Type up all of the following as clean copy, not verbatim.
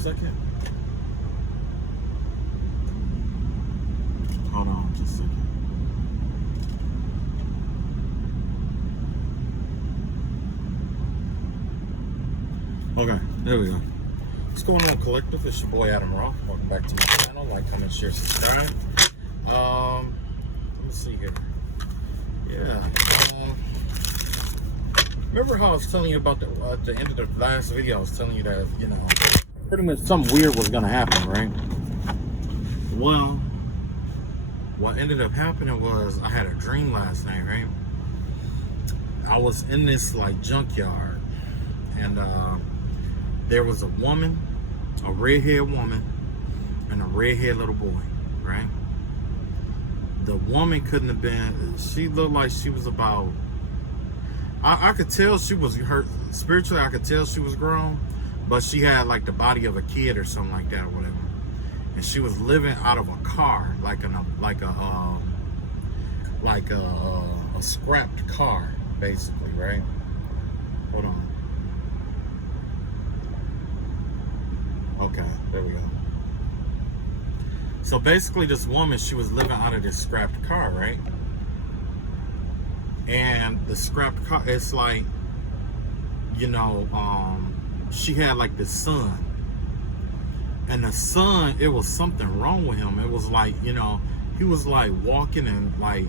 second. Hold on just a second. Okay, there we go. What's going on, collective? It's your boy Adam Roth. Welcome back to my channel. Like, comment, share, subscribe. Let me see here. Yeah. Remember how I was telling you about at the end of the last video? I was telling you that, you know, pretty much something weird was gonna happen, right? Well, what ended up happening was I had a dream last night, right? I was in this like junkyard, and there was a woman, a redhead woman, and a redhead little boy, right? The woman couldn't have been, she looked like she was about, I could tell she was hurt spiritually. I could tell she was grown, but she had like the body of a kid or something like that or whatever. And she was living out of a car, like a scrapped car, basically, right? Hold on. Okay, there we go. So basically this woman, she was living out of this scrapped car, right? And the scrapped car, it's like, you know, she had like this son. And the son, it was something wrong with him. It was like, you know, he was like walking and like,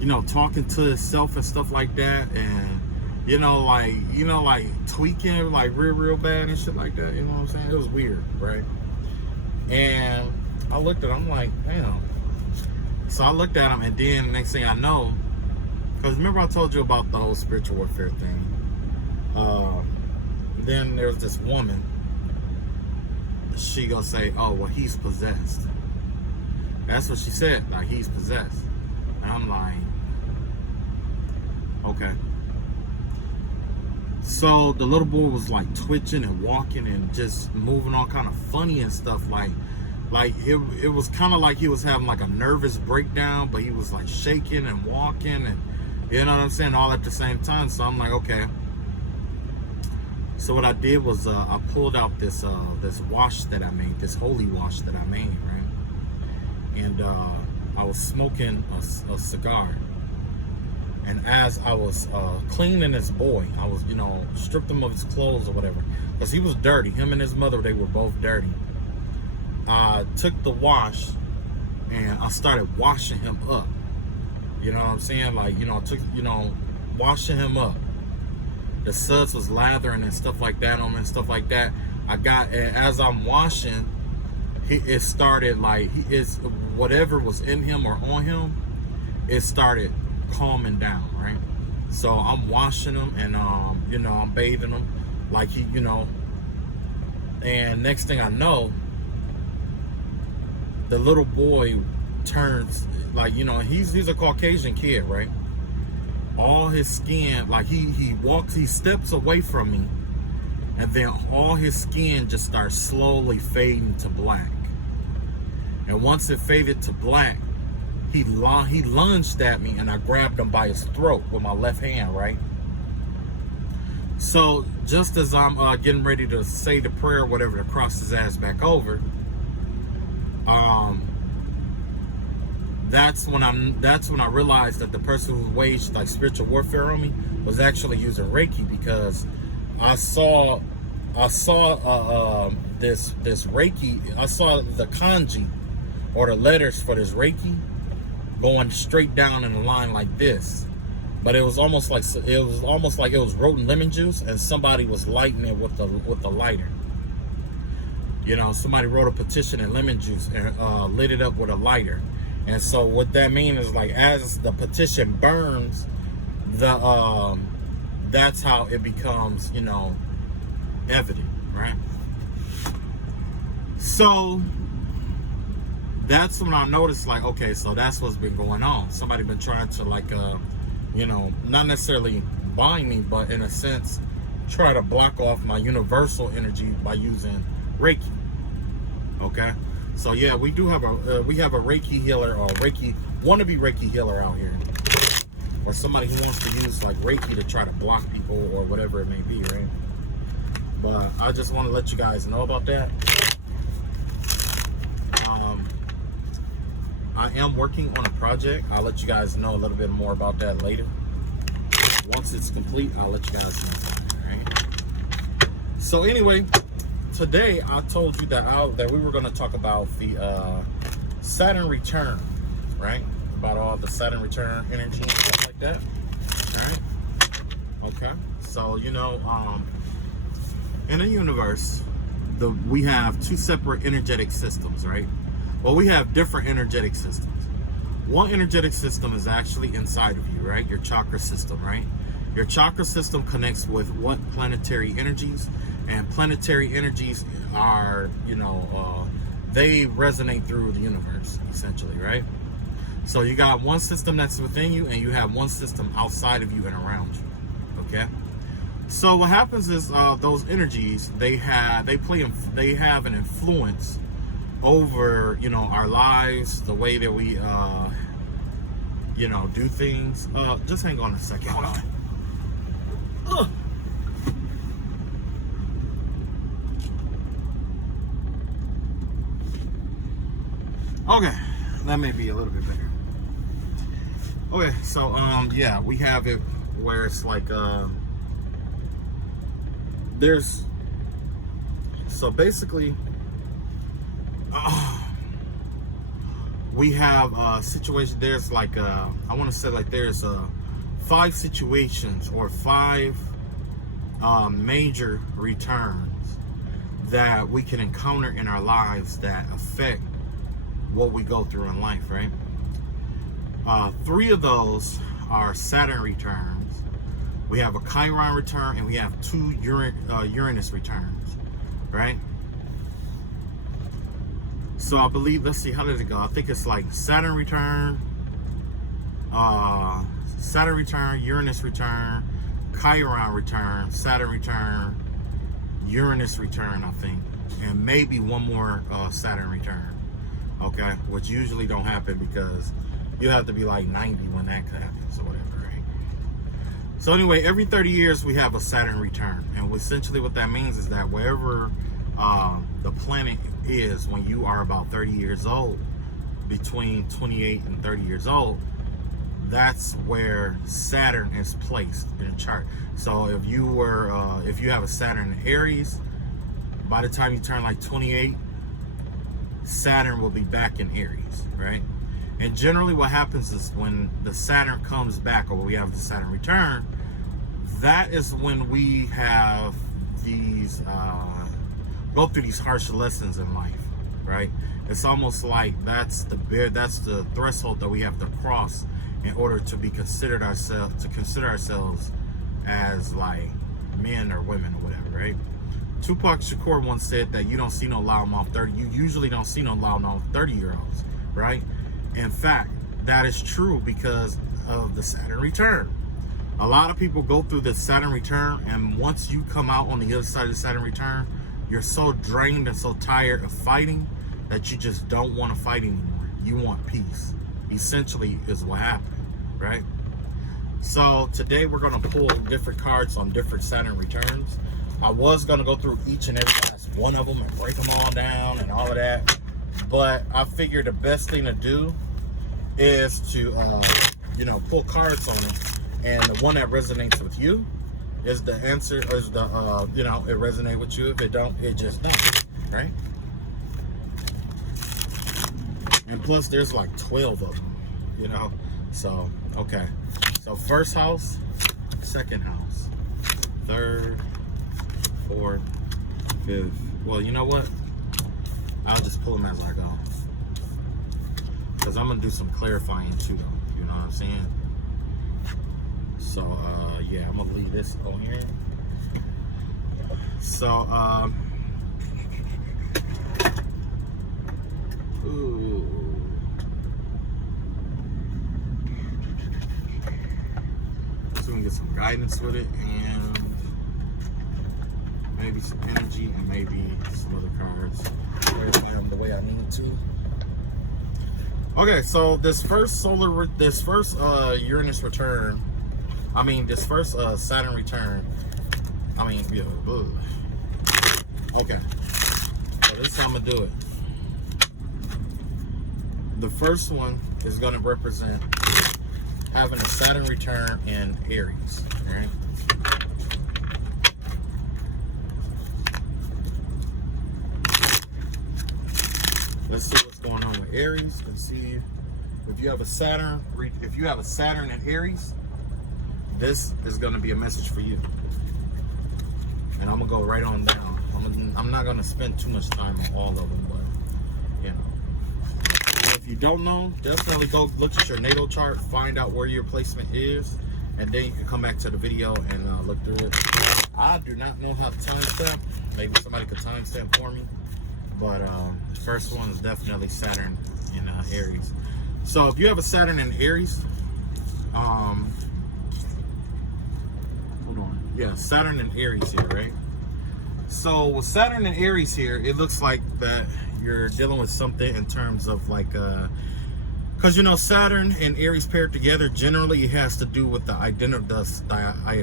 you know, talking to himself and stuff like that. And, you know, like tweaking like real bad and shit like that. You know what I'm saying? It was weird, right? And I looked at him, I'm like, damn. So I looked at him, and then next thing I know, because remember I told you about the whole spiritual warfare thing. Then there's this woman. She gonna say, oh, well, he's possessed. That's what she said, like, he's possessed. And I'm like, okay. So the little boy was like twitching and walking and just moving all kind of funny and stuff. Like it was kind of like he was having like a nervous breakdown, but he was like shaking and walking, and you know what I'm saying, all at the same time. So I'm like, okay. So what I did was I pulled out this wash that I made, this holy wash that I made, right? And I was smoking a cigar. And as I was cleaning this boy, I was, you know, stripped him of his clothes or whatever, because he was dirty. Him and his mother, they were both dirty. I took the wash and I started washing him up. You know what I'm saying? Like, you know, I took, you know, washing him up. The suds was lathering and stuff like that on him and stuff like that. And as I'm washing, it started like, whatever was in him or on him, it started calming down, right? So I'm washing him, and you know, I'm bathing him like he, you know, and next thing I know, the little boy turns, like, you know, he's a Caucasian kid, right? All his skin, like he steps away from me, and then all his skin just starts slowly fading to black. And once it faded to black, he lunged at me, and I grabbed him by his throat with my left hand, right? So just as I'm getting ready to say the prayer or whatever to cross his ass back over, that's when I realized that the person who waged like spiritual warfare on me was actually using Reiki, because I saw this Reiki, I saw the kanji or the letters for this Reiki going straight down in a line like this, but it was almost like it was wrote in lemon juice, and somebody was lighting it with the lighter. You know, somebody wrote a petition in lemon juice and lit it up with a lighter. And so what that means is, like, as the petition burns, that's how it becomes, you know, evident, right? So that's when I noticed, like, okay, so that's what's been going on. Somebody been trying to, like, you know, not necessarily bind me, but in a sense, try to block off my universal energy by using Reiki. Okay, so yeah, we do have a Reiki healer, or wannabe Reiki healer out here, or somebody who wants to use like Reiki to try to block people or whatever it may be, right? But I just want to let you guys know about that. I am working on a project. I'll let you guys know a little bit more about that later. Once it's complete, I'll let you guys know. All right? So anyway, today I told you that we were going to talk about the Saturn return, right? About all the Saturn return energy and stuff like that. All right. Okay. So you know, in the universe, we have two separate energetic systems, right? Well, we have different energetic systems. One energetic system is actually inside of you, right? Your chakra system, right? Your chakra system connects with what planetary energies, and planetary energies are, you know, they resonate through the universe, essentially, right? So you got one system that's within you, and you have one system outside of you and around you, okay? So what happens is those energies, they have an influence over, you know, our lives, the way that we you know, do things. Just hang on a second. Hold on. Okay, that may be a little bit better. Okay, so yeah, we have it where it's like there's, so basically we have a situation. There's like I want to say like there's 5 situations or 5 major returns that we can encounter in our lives that affect what we go through in life, right? 3 of those are Saturn returns. We have a Chiron return, and we have 2 Uranus returns, right? So I believe, let's see, how did it go? I think it's like Saturn return, Uranus return, Chiron return, Saturn return, Uranus return, I think, and maybe one more Saturn return, okay? Which usually don't happen because you have to be like 90 when that happens or whatever, right? So anyway, every 30 years we have a Saturn return, and essentially what that means is that wherever the planet is when you are about 30 years old, between 28 and 30 years old, that's where Saturn is placed in a chart. So if you have a Saturn in Aries, by the time you turn like 28, Saturn will be back in Aries, right? And generally what happens is when the Saturn comes back, or when we have the Saturn return, that is when we have these go through these harsh lessons in life, right? It's almost like that's the threshold that we have to cross in order to consider ourselves as like men or women or whatever, right? Tupac Shakur once said that you usually don't see no loudmouth 30-year-olds, right? In fact, that is true because of the Saturn return. A lot of people go through the Saturn return, and once you come out on the other side of the Saturn return, you're so drained and so tired of fighting that you just don't want to fight anymore. You want peace, essentially, is what happened, right? So today we're going to pull different cards on different Saturn returns. I was going to go through each and every last one of them and break them all down and all of that, but I figured the best thing to do is to you know, pull cards on it, and the one that resonates with you is the answer, is the you know, it resonates with you. If it don't, it just don't, right? And plus there's like 12 of them, you know. So okay, so first house, second house, third, fourth, fifth. Well, you know what, I'll just pull them as I go, because I'm gonna do some clarifying too, though, you know what I'm saying? So yeah, I'm gonna leave this on here. So ooh, so we can get some guidance with it, and maybe some energy, and maybe some other cards clarify them the way I need to. Okay, so this first Uranus return, this first Saturn return, Okay, so this is how I'm gonna do it. The first one is gonna represent having a Saturn return in Aries, right? Let's see what's going on with Aries and see if you have a Saturn. If you have a Saturn in Aries, this is going to be a message for you. And I'm gonna go right on down. I'm not gonna spend too much time on all of them, but you know. If you don't know, definitely go look at your natal chart, find out where your placement is, and then you can come back to the video and look through it. I do not know how to timestamp. Maybe somebody could timestamp for me. But the first one is definitely Saturn in Aries. So if you have a Saturn in Aries, hold on. Yeah, Saturn in Aries here, right? So with Saturn in Aries here, it looks like that you're dealing with something in terms of like, because you know Saturn and Aries paired together, generally it has to do with the identity, the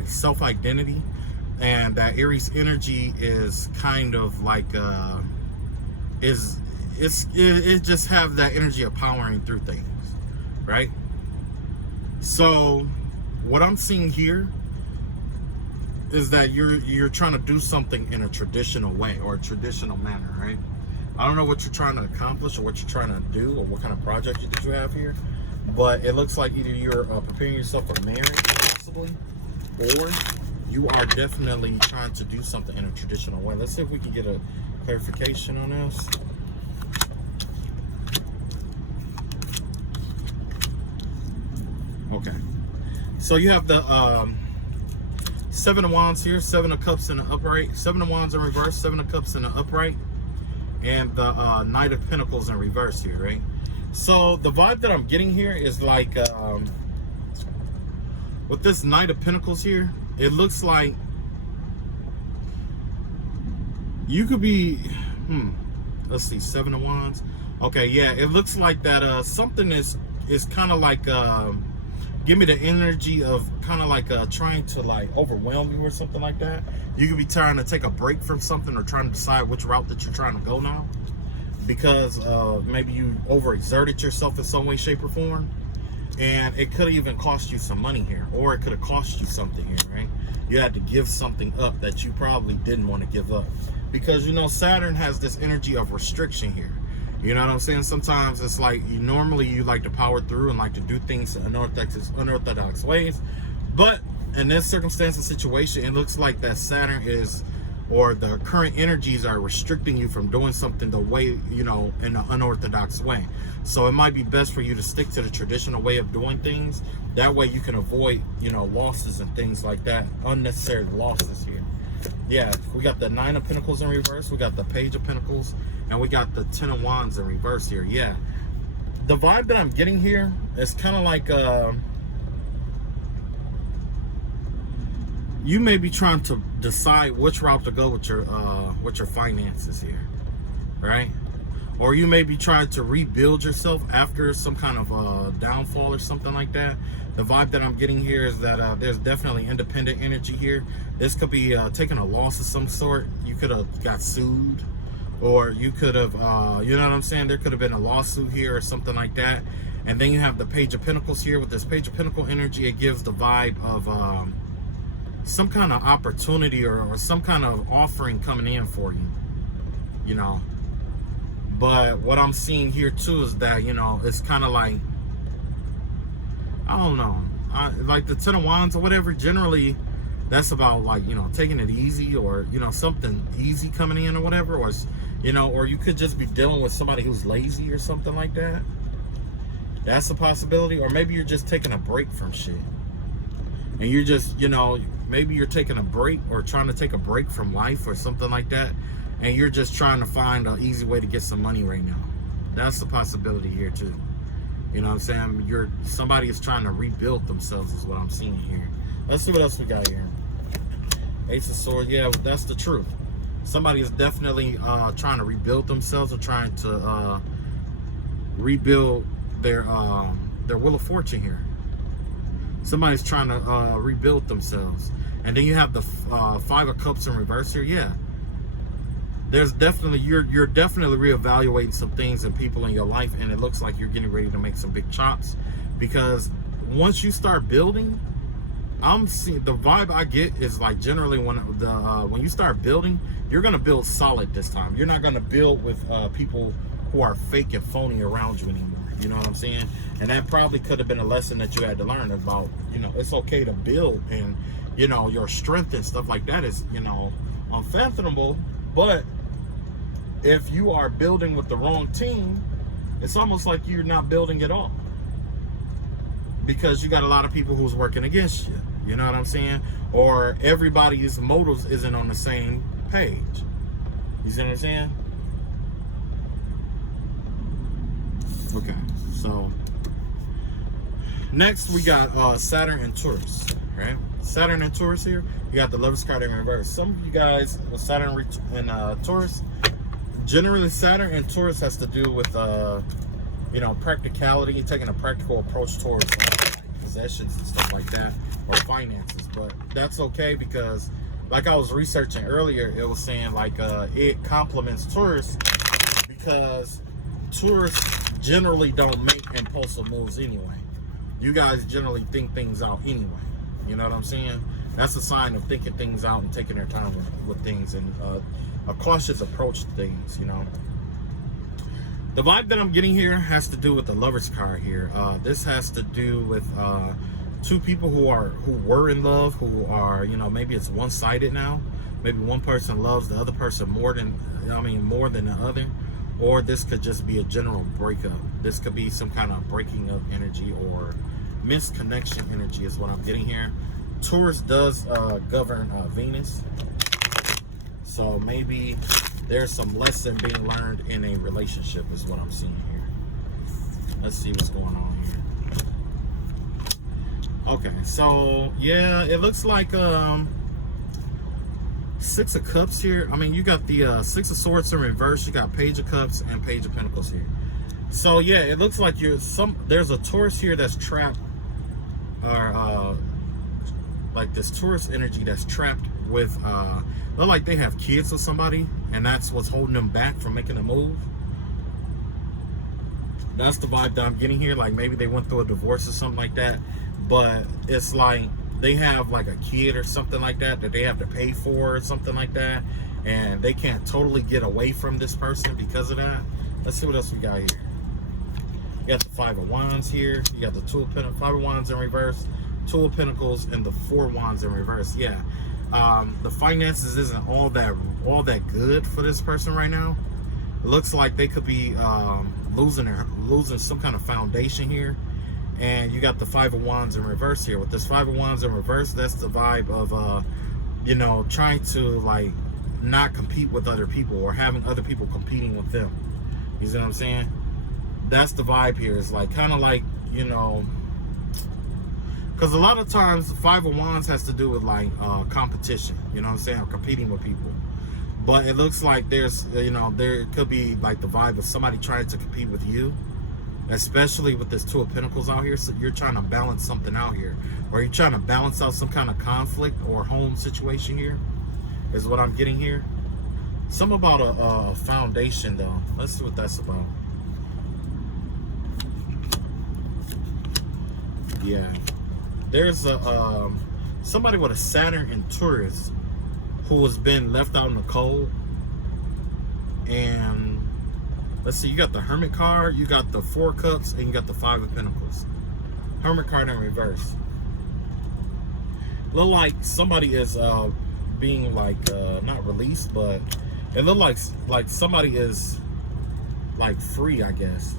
self-identity, and that Aries energy is kind of like it just have that energy of powering through things, right? So what I'm seeing here is that you're trying to do something in a traditional way or a traditional manner, right? I don't know what you're trying to accomplish or what you're trying to do or what kind of project that you have here, but it looks like either you're preparing yourself for marriage possibly, or you are definitely trying to do something in a traditional way. Let's see if we can get a clarification on this. Okay, so you have the Seven of Wands here, Seven of Cups in the upright, Seven of Wands in reverse, Seven of Cups in the upright, and the Knight of Pentacles in reverse here, right? So the vibe that I'm getting here is like with this Knight of Pentacles here, it looks like you could be let's see, Seven of Wands. Okay, yeah, it looks like that something is kind of like give me the energy of kind of like trying to like overwhelm you or something like that. You could be trying to take a break from something or trying to decide which route that you're trying to go now, because maybe you overexerted yourself in some way, shape, or form, and it could even cost you some money here, or it could have cost you something here, right? You had to give something up that you probably didn't want to give up, because you know Saturn has this energy of restriction here. You know what I'm saying? Sometimes it's like normally you like to power through and like to do things in unorthodox ways. But in this circumstance and situation, it looks like that Saturn is, or the current energies are restricting you from doing something the way, you know, in an unorthodox way. So it might be best for you to stick to the traditional way of doing things. That way you can avoid, you know, losses and things like that, unnecessary losses here. Yeah, we got the Nine of Pentacles in reverse, we got the Page of Pentacles, and we got the Ten of Wands in reverse here. Yeah, the vibe that I'm getting here is kind of like you may be trying to decide which route to go with your finances here, right? Or you may be trying to rebuild yourself after some kind of downfall or something like that. The vibe that I'm getting here is that there's definitely independent energy here. This could be taking a loss of some sort. You could have got sued, or you could have, you know what I'm saying? There could have been a lawsuit here or something like that. And then you have the Page of Pentacles here. With this Page of Pentacle energy, it gives the vibe of some kind of opportunity or some kind of offering coming in for you, you know. But what I'm seeing here too is that, you know, it's kind of like, I don't know, like the Ten of Wands or whatever, generally that's about like, you know, taking it easy, or, you know, something easy coming in or whatever, or, you know, or you could just be dealing with somebody who's lazy or something like that. That's a possibility. Or maybe you're just taking a break from shit, and you're just, you know, maybe you're taking a break or trying to take a break from life or something like that, and you're just trying to find an easy way to get some money right now. That's a possibility here too. You know what I'm saying? Somebody is trying to rebuild themselves is what I'm seeing here. Let's see what else we got here. Ace of Swords. Yeah, that's the truth. Somebody is definitely trying to rebuild themselves, or trying to rebuild their Wheel of Fortune here. Somebody's trying to rebuild themselves. And then you have the Five of Cups in reverse here. Yeah, there's definitely, you're definitely reevaluating some things and people in your life, and it looks like you're getting ready to make some big chops, because once you start building, I'm seeing the vibe I get is like generally when you start building, you're gonna build solid this time. You're not gonna build with people who are fake and phony around you anymore. You know what I'm saying? And that probably could have been a lesson that you had to learn about, you know, it's okay to build, and, you know, your strength and stuff like that is, you know, unfathomable. But if you are building with the wrong team, it's almost like you're not building at all, because you got a lot of people who's working against you. You know what I'm saying? Or everybody's motives isn't on the same page. You see what I'm saying? Okay, so next we got Saturn and Taurus, right? Saturn and Taurus here. You got the Lovers card in reverse. Some of you guys with Saturn and Taurus, generally Saturn and Taurus has to do with you know, practicality, taking a practical approach towards possessions and stuff like that, or finances. But that's okay, because like I was researching earlier, it was saying like it complements Taurus, because Taurus generally don't make impulsive moves anyway. You guys generally think things out anyway. You know what I'm saying? That's a sign of thinking things out and taking their time with things, and a cautious approach to things, you know. The vibe that I'm getting here has to do with the Lovers card here. This has to do with two people who were in love, who are, you know, maybe it's one-sided now. Maybe one person loves the other person more than the other. Or this could just be a general breakup. This could be some kind of breaking up energy or misconnection energy is what I'm getting here. Taurus does govern Venus. So maybe there's some lesson being learned in a relationship is what I'm seeing here. Let's see what's going on here. Okay, so yeah, it looks like Six of Cups here. I mean, you got the Six of Swords in reverse. You got Page of Cups and Page of Pentacles here. So yeah, it looks like there's a Taurus here that's trapped, or like this Taurus energy that's trapped with look like they have kids with somebody, and that's what's holding them back from making a move. That's the vibe that I'm getting here. Like maybe they went through a divorce or something like that, but it's like they have like a kid or something like that that they have to pay for or something like that, and they can't totally get away from this person because of that. Let's see what else we got here. You got the Five of Wands here. You got the Two of Pentacles, Five of Wands in reverse, Two of Pentacles, and the Four of Wands in reverse. Yeah, the finances isn't all that good for this person right now. It looks like they could be losing some kind of foundation here. And you got the Five of Wands in reverse here. With this Five of Wands in reverse, that's the vibe of you know, trying to like not compete with other people, or having other people competing with them. You see what I'm saying? That's the vibe here. It's like kind of like, you know, because a lot of times the Five of Wands has to do with like competition, you know what I'm saying, or competing with people. But it looks like there's, you know, there could be like the vibe of somebody trying to compete with you, especially with this Two of Pentacles out here. So you're trying to balance something out here, or you're trying to balance out some kind of conflict or home situation here is what I'm getting here. Something about a foundation though. Let's see what that's about. Yeah, there's a somebody with a Saturn and Taurus who has been left out in the cold. And let's see, you got the Hermit card, you got the Four of Cups, and you got the Five of Pentacles. Hermit card in reverse. Look like somebody is being like not released, but it look like somebody is like free, I guess.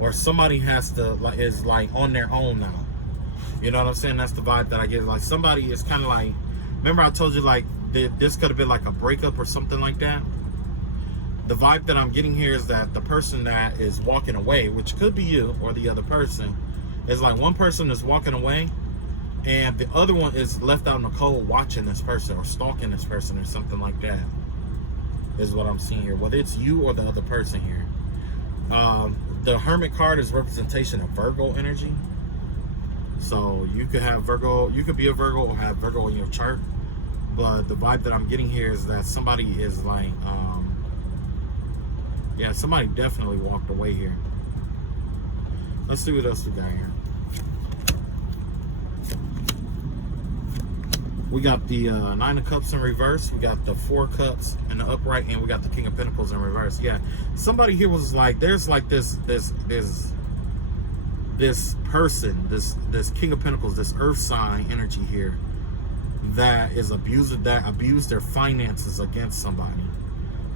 Or somebody is like on their own now. You know what I'm saying? That's the vibe that I get. Like somebody is kind of like, remember I told you like this could have been like a breakup or something like that. The vibe that I'm getting here is that the person that is walking away, which could be you or the other person, is like one person is walking away and the other one is left out in the cold watching this person or stalking this person or something like that, is what I'm seeing here. Whether it's you or the other person here. The Hermit card is representation of Virgo energy. So you could have Virgo, you could be a Virgo or have Virgo in your chart. but the vibe that I'm getting here is that somebody is like, yeah, somebody definitely walked away here. Let's see what else we got here. We got the Nine of Cups in reverse. We got the Four Cups in the upright, and we got the King of Pentacles in reverse. Yeah, somebody here was like, there's like this person, this King of Pentacles, this Earth sign energy here that abused their finances against somebody.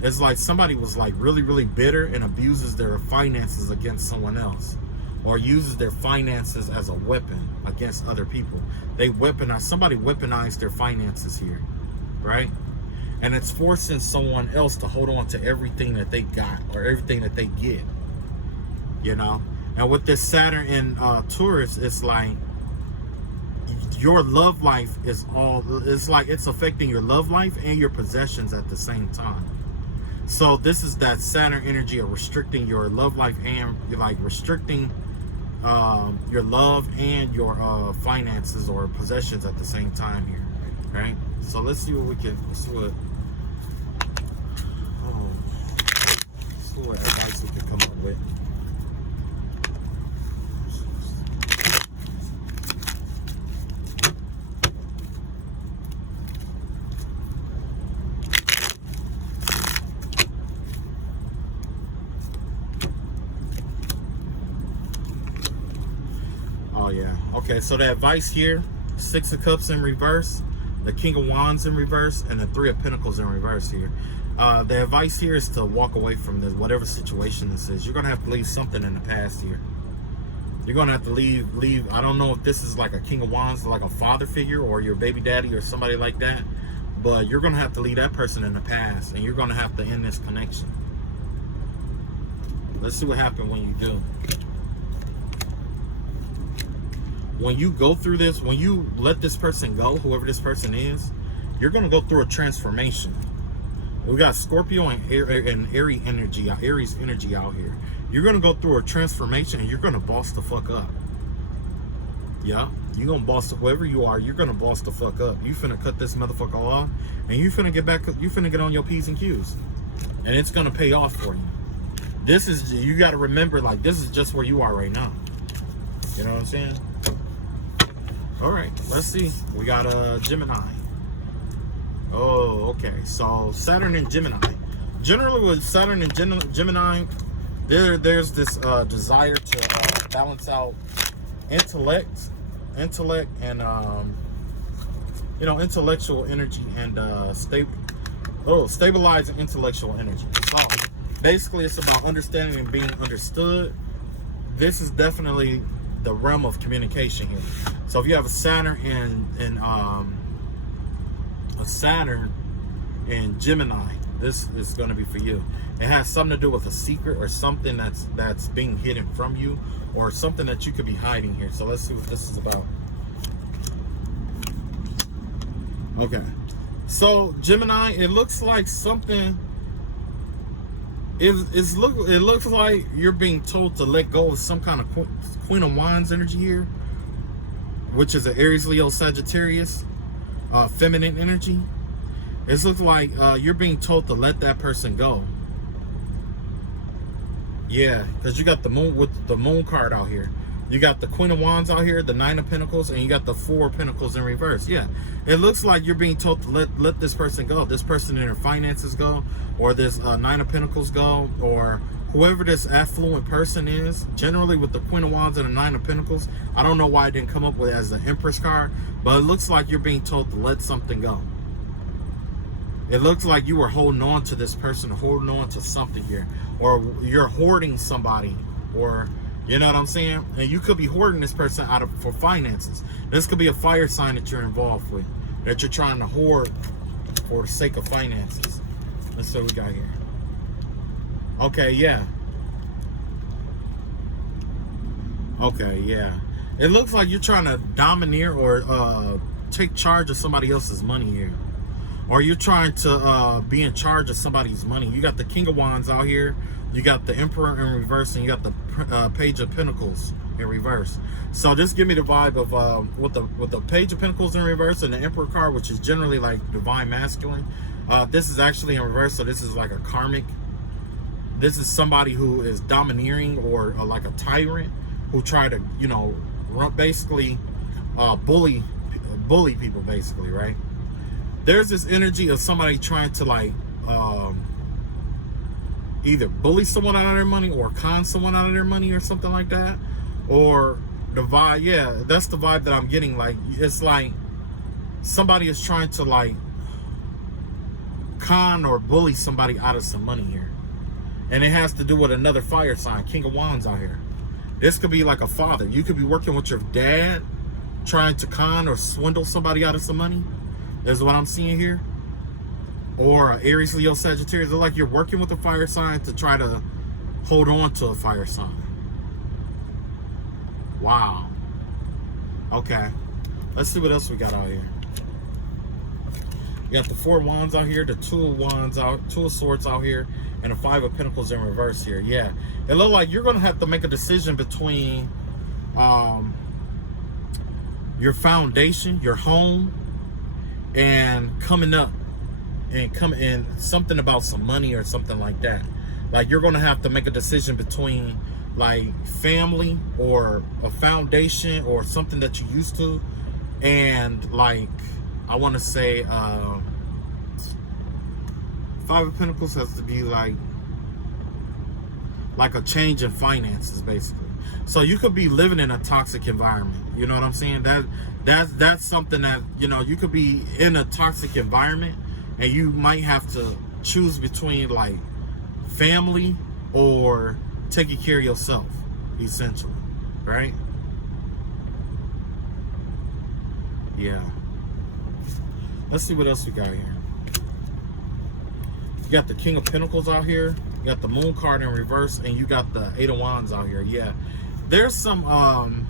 It's like somebody was like really bitter and abuses their finances against someone else, or uses their finances as a weapon against other people. Somebody weaponized their finances here, right? And it's forcing someone else to hold on to everything that they got or everything that they get, you know? And with this Saturn in Taurus, it's like your love life is it's like it's affecting your love life and your possessions at the same time. So this is that Saturn energy of restricting your love life, and you're like restricting your love and your finances or possessions at the same time here, right? So let's see what let's see what advice we can come up with. Oh yeah, okay, so the advice here, Six of Cups in reverse, the King of Wands in reverse, and the Three of Pentacles in reverse here. The advice here is to walk away from this, whatever situation this is. You're gonna have to leave something in the past here. You're gonna have to leave. I don't know if this is like a King of Wands, like a father figure or your baby daddy or somebody like that, but you're gonna have to leave that person in the past, and you're gonna have to end this connection. Let's see what happens when you do. When you go through this, when you let this person go, whoever this person is, you're going to go through a transformation. We got Scorpio and Aries energy out here. You're going to go through a transformation, and you're going to boss the fuck up. Yeah, you're going to boss, whoever you are, you're going to boss the fuck up. You finna cut this motherfucker off, and you finna get on your P's and Q's. And it's going to pay off for you. You got to remember, like, this is just where you are right now. You know what I'm saying? All right, let's see. We got a Gemini. Oh, okay. So Saturn and Gemini. Generally, with Saturn and Gemini, there's this desire to balance out intellect, and intellectual energy, and stabilizing intellectual energy. So basically, it's about understanding and being understood. This is definitely the realm of communication here. So if you have a Saturn in Gemini, this is going to be for you. It has something to do with a secret or something that's being hidden from you, or something that you could be hiding here. So let's see what this is about. Okay, so Gemini, it looks like something. It looks like you're being told to let go of some kind of Queen of Wands energy here, which is an Aries, Leo, Sagittarius, feminine energy. It looks like you're being told to let that person go. Yeah, because you got the moon with the moon card out here. You got the Queen of Wands out here, the Nine of Pentacles, and you got the Four of Pentacles in reverse. Yeah, it looks like you're being told to let this person go. This person in their finances go, or this Nine of Pentacles go, or whoever this affluent person is. Generally with the Queen of Wands and the Nine of Pentacles, I don't know why I didn't come up with it as the Empress card, but it looks like you're being told to let something go. It looks like you were holding on to this person, holding on to something here, or you're hoarding somebody, or you know what I'm saying? And you could be hoarding this person for finances. This could be a fire sign that you're involved with, that you're trying to hoard for the sake of finances. Let's see what we got here. Okay, yeah. Okay, yeah. It looks like you're trying to domineer or take charge of somebody else's money here. Or you're trying to be in charge of somebody's money. You got the King of Wands out here. You got the Emperor in reverse, and you got the Page of Pentacles in reverse. So just give me the vibe of with the Page of Pentacles in reverse and the Emperor card, which is generally like divine masculine. This is actually in reverse, so this is like a karmic. This is somebody who is domineering or like a tyrant who try to, you know, basically bully people, basically, right? There's this energy of somebody trying to like either bully someone out of their money or con someone out of their money or something like that. Or the vibe, yeah, that's the vibe that I'm getting. Like, it's like somebody is trying to like con or bully somebody out of some money here. And it has to do with another fire sign, King of Wands out here. This could be like a father. You could be working with your dad, trying to con or swindle somebody out of some money. That's what I'm seeing here. Or Aries, Leo, Sagittarius. They're like you're working with a fire sign to try to hold on to a fire sign. Wow. Okay. Let's see what else we got out here. You got the Four of Wands out here, the Two of Wands out, Two of Swords out here, and the Five of Pentacles in reverse here. Yeah. It looks like you're going to have to make a decision between your foundation, your home, and coming up and something about some money or something like that. Like you're going to have to make a decision between like family or a foundation or something that you used to, and like I want to say Five of Pentacles has to be like a change in finances, basically. So you could be living in a toxic environment. You know what I'm saying? That's something that, you know, you could be in a toxic environment and you might have to choose between like family or taking care of yourself, essentially, right? Yeah. Let's see what else we got here. You got the King of Pentacles out here. You got the Moon card in reverse, and you got the Eight of Wands out here. Yeah. There's some,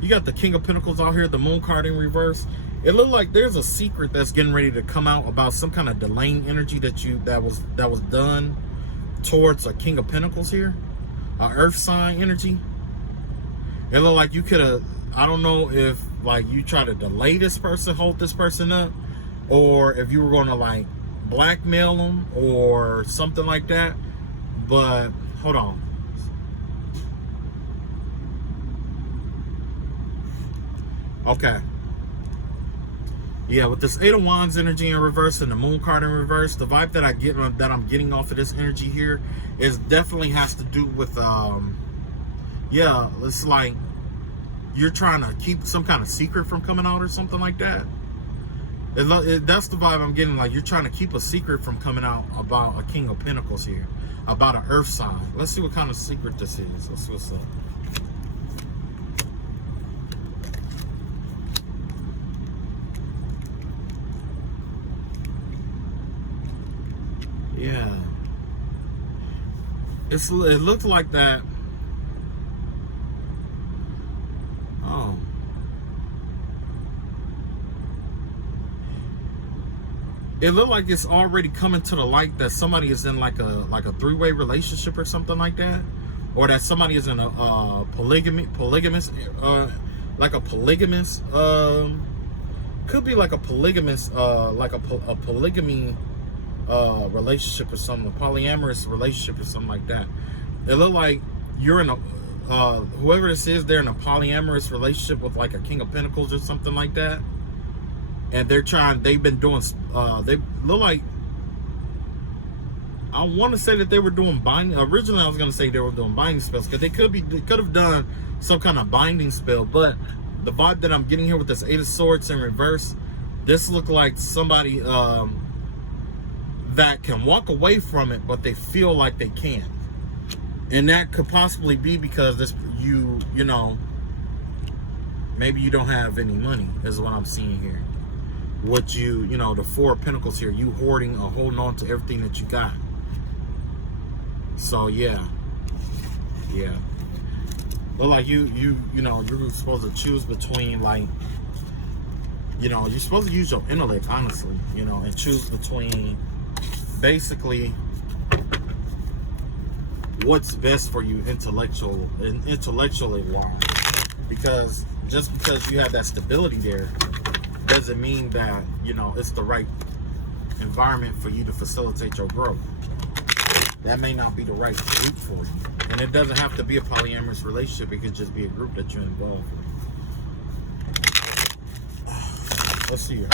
you got the King of Pentacles out here, the Moon card in reverse. It looked like there's a secret that's getting ready to come out about some kind of delaying energy that was done towards a King of Pentacles here, Earth sign energy. It looked like you could have, I don't know if like you try to delay this person, hold this person up, or if you were going to like blackmail them or something like that. But hold on. Okay. Yeah, with this Eight of Wands energy in reverse and the Moon card in reverse, the vibe that I'm getting off of this energy here is definitely has to do with yeah, it's like you're trying to keep some kind of secret from coming out or something like that. That's the vibe I'm getting. Like you're trying to keep a secret from coming out about a King of Pentacles here, about an Earth sign. Let's see what kind of secret this is. Let's see what's up. Yeah, it looked like that. Oh, it looked like it's already coming to the light that somebody is in like a three-way relationship or something like that, or that somebody is in a polygamous, like a polygamous, could be like a polygamous, like a polygamy. Relationship or something, a polyamorous relationship or something like that. It look like you're in a whoever this is, they're in a polyamorous relationship with like a King of Pentacles or something like that, and they've been doing they look like, I want to say that they were doing binding. Originally I was going to say they were doing binding spells, because they could have done some kind of binding spell, but the vibe that I'm getting here with this Eight of Swords in reverse, this looked like somebody that can walk away from it, but they feel like they can't. And that could possibly be because this, you know, maybe you don't have any money, is what I'm seeing here. What you know, the Four of Pentacles here, you holding on to everything that you got. So yeah. But like you know, you're supposed to choose between, like, you know, you're supposed to use your intellect, honestly, you know, and choose between basically what's best for you intellectually wise. Because just because you have that stability there doesn't mean that, you know, it's the right environment for you to facilitate your growth. That may not be the right group for you. And it doesn't have to be a polyamorous relationship. It could just be a group that you're involved with. Let's see here.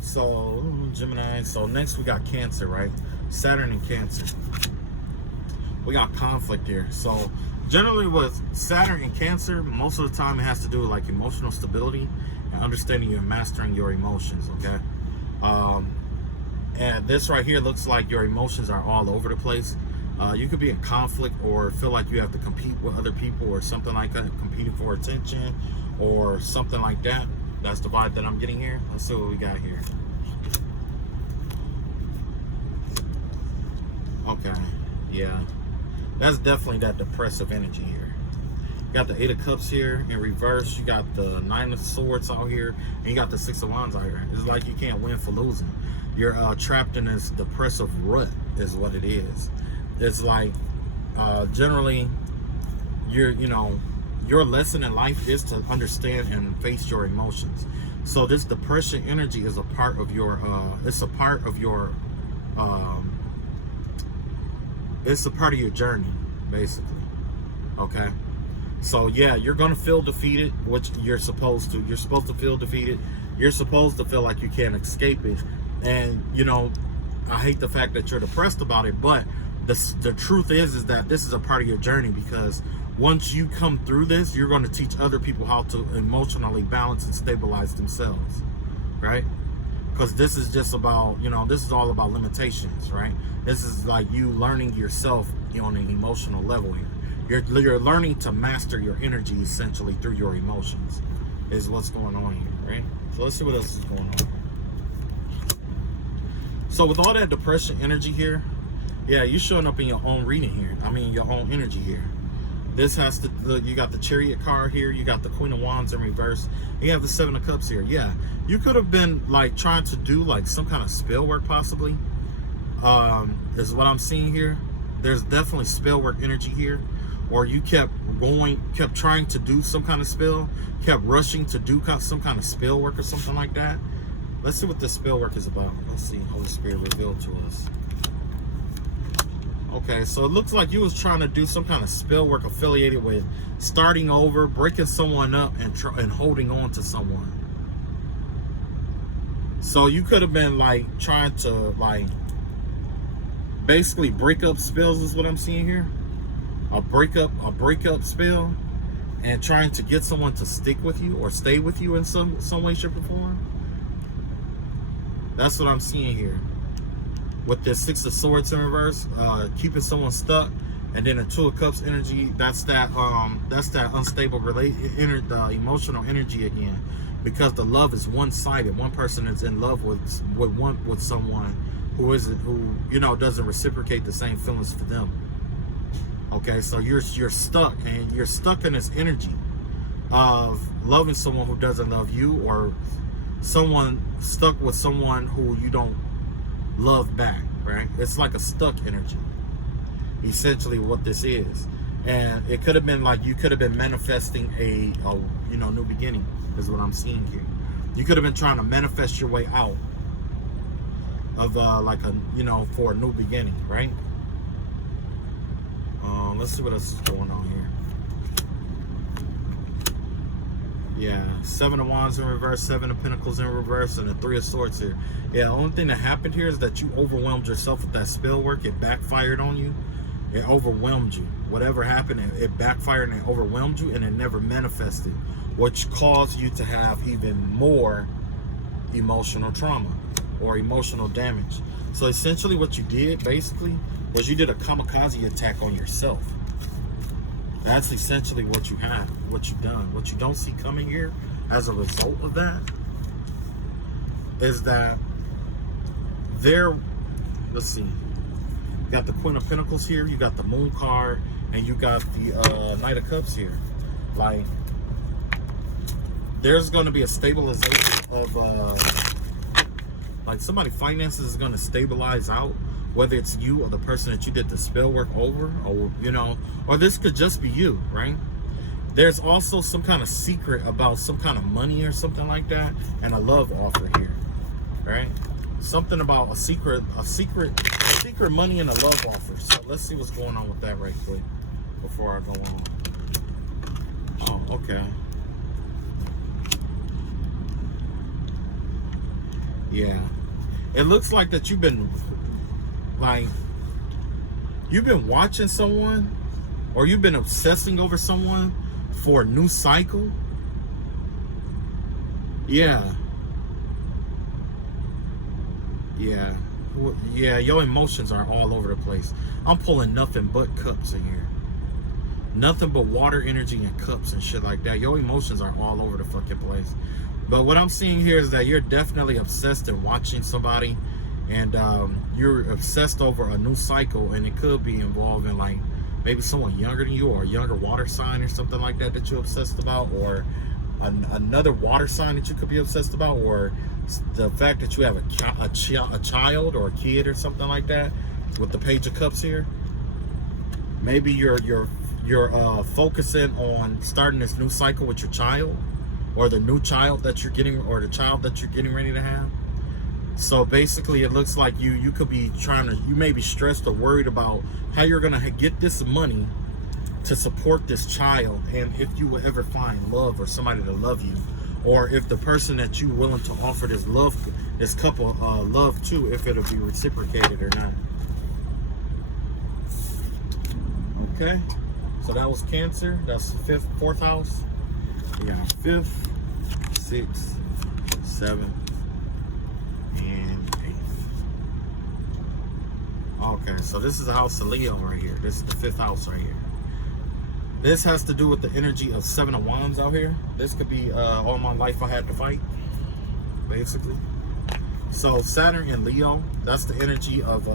So, Gemini. So next we got Cancer, right? Saturn and Cancer. We got conflict here. So generally with Saturn and Cancer, most of the time it has to do with like emotional stability and understanding and mastering your emotions, okay? And this right here looks like your emotions are all over the place. You could be in conflict or feel like you have to compete with other people or something like that, competing for attention or something like that. That's the vibe that I'm getting here. Let's see what we got here. Okay, yeah. That's definitely that depressive energy here. You got the 8 of Cups here in reverse. You got the 9 of Swords out here. And you got the 6 of Wands out here. It's like you can't win for losing. You're trapped in this depressive rut is what it is. It's like generally your lesson in life is to understand and face your emotions. So this depression energy is a part of your it's a part of your journey, basically. Okay, so yeah, you're gonna feel defeated, which you're supposed to. You're supposed to feel defeated. You're supposed to feel like you can't escape it. And you know, I hate the fact that you're depressed about it, but the truth is that this is a part of your journey, because once you come through this, you're going to teach other people how to emotionally balance and stabilize themselves, right? Because this is just about, you know, this is all about limitations, right? This is like you learning yourself on an emotional level here. You're learning to master your energy essentially through your emotions is what's going on here, right? So let's see what else is going on. So with all that depression energy here, yeah, you're showing up in your own reading here. I mean, your own energy here. This has to, you got the Chariot card here. You got the Queen of Wands in reverse. And you have the 7 of Cups here. Yeah, you could have been like trying to do like some kind of spell work possibly. Is what I'm seeing here. There's definitely spell work energy here. Or you kept trying to do some kind of spell. Kept rushing to do some kind of spell work or something like that. Let's see what this spell work is about. Let's see. Holy Spirit revealed to us. Okay, so it looks like you was trying to do some kind of spell work affiliated with starting over, breaking someone up, and holding on to someone. So you could have been like trying to like basically break up spells is what I'm seeing here. A breakup spell, and trying to get someone to stick with you or stay with you in some way, shape, or form. That's what I'm seeing here. With this 6 of Swords in reverse, keeping someone stuck, and then a 2 of Cups energy. That's that unstable emotional energy again, because the love is one-sided. One person is in love with someone who doesn't reciprocate the same feelings for them. Okay, so you're stuck, and you're stuck in this energy of loving someone who doesn't love you, or someone stuck with someone who you don't love back, right? It's like a stuck energy, essentially what this is. And it could have been like you could have been manifesting a new beginning is what I'm seeing here. You could have been trying to manifest your way out of for a new beginning, right? Let's see what else is going on here. Yeah, 7 of Wands in reverse, 7 of Pentacles in reverse, and the 3 of Swords here. Yeah, the only thing that happened here is that you overwhelmed yourself with that spell work. It backfired on you. It overwhelmed you. Whatever happened, it backfired and it overwhelmed you, and it never manifested, which caused you to have even more emotional trauma or emotional damage. So essentially what you did, basically, was you did a kamikaze attack on yourself. That's essentially what you have, what you've done. What you don't see coming here as a result of that is that let's see, you got the Queen of Pentacles here, you got the Moon card, and you got the Knight of Cups here. Like, there's going to be a stabilization of Like somebody finances is going to stabilize out, whether it's you or the person that you did the spell work over, or you know, or this could just be you, right? There's also some kind of secret about some kind of money or something like that, and a love offer here, right? Something about a secret money and a love offer. So let's see what's going on with that right quick before I go on. Oh, okay. Yeah, it looks like that you've been watching someone, or you've been obsessing over someone for a new cycle. Yeah, your emotions are all over the place. I'm pulling nothing but cups in here, nothing but water energy and cups and shit like that. Your emotions are all over the fucking place. But what I'm seeing here is that you're definitely obsessed in watching somebody, and you're obsessed over a new cycle, and it could be involving like maybe someone younger than you, or a younger water sign or something like that that you're obsessed about, or another water sign that you could be obsessed about, or the fact that you have a child or a kid or something like that with the Page of Cups here. Maybe you're focusing on starting this new cycle with your child, or the new child that you're getting, or the child that you're getting ready to have. So basically it looks like you could be you may be stressed or worried about how you're gonna get this money to support this child, and if you will ever find love or somebody to love you, or if the person that you're willing to offer this cup of love to, if it'll be reciprocated or not. Okay, so that was Cancer. That's the fourth house. We got 5th, 6th, 7th, and 8th. Okay, so this is the house of Leo right here. This is the 5th house right here. This has to do with the energy of 7 of Wands out here. This could be all my life I had to fight, basically. So Saturn and Leo, that's the energy of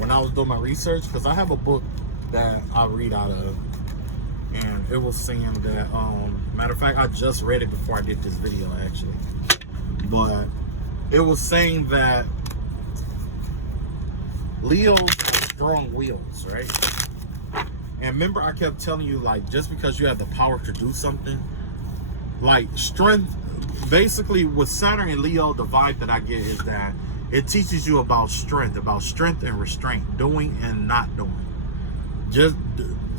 when I was doing my research, because I have a book that I read out of, and it was saying that matter of fact, I just read it before I did this video actually, but it was saying that Leos are strong wills, right? And remember, I kept telling you, like, just because you have the power to do something, like strength, basically with Saturn and Leo, the vibe that I get is that it teaches you about strength and restraint, doing and not doing. Just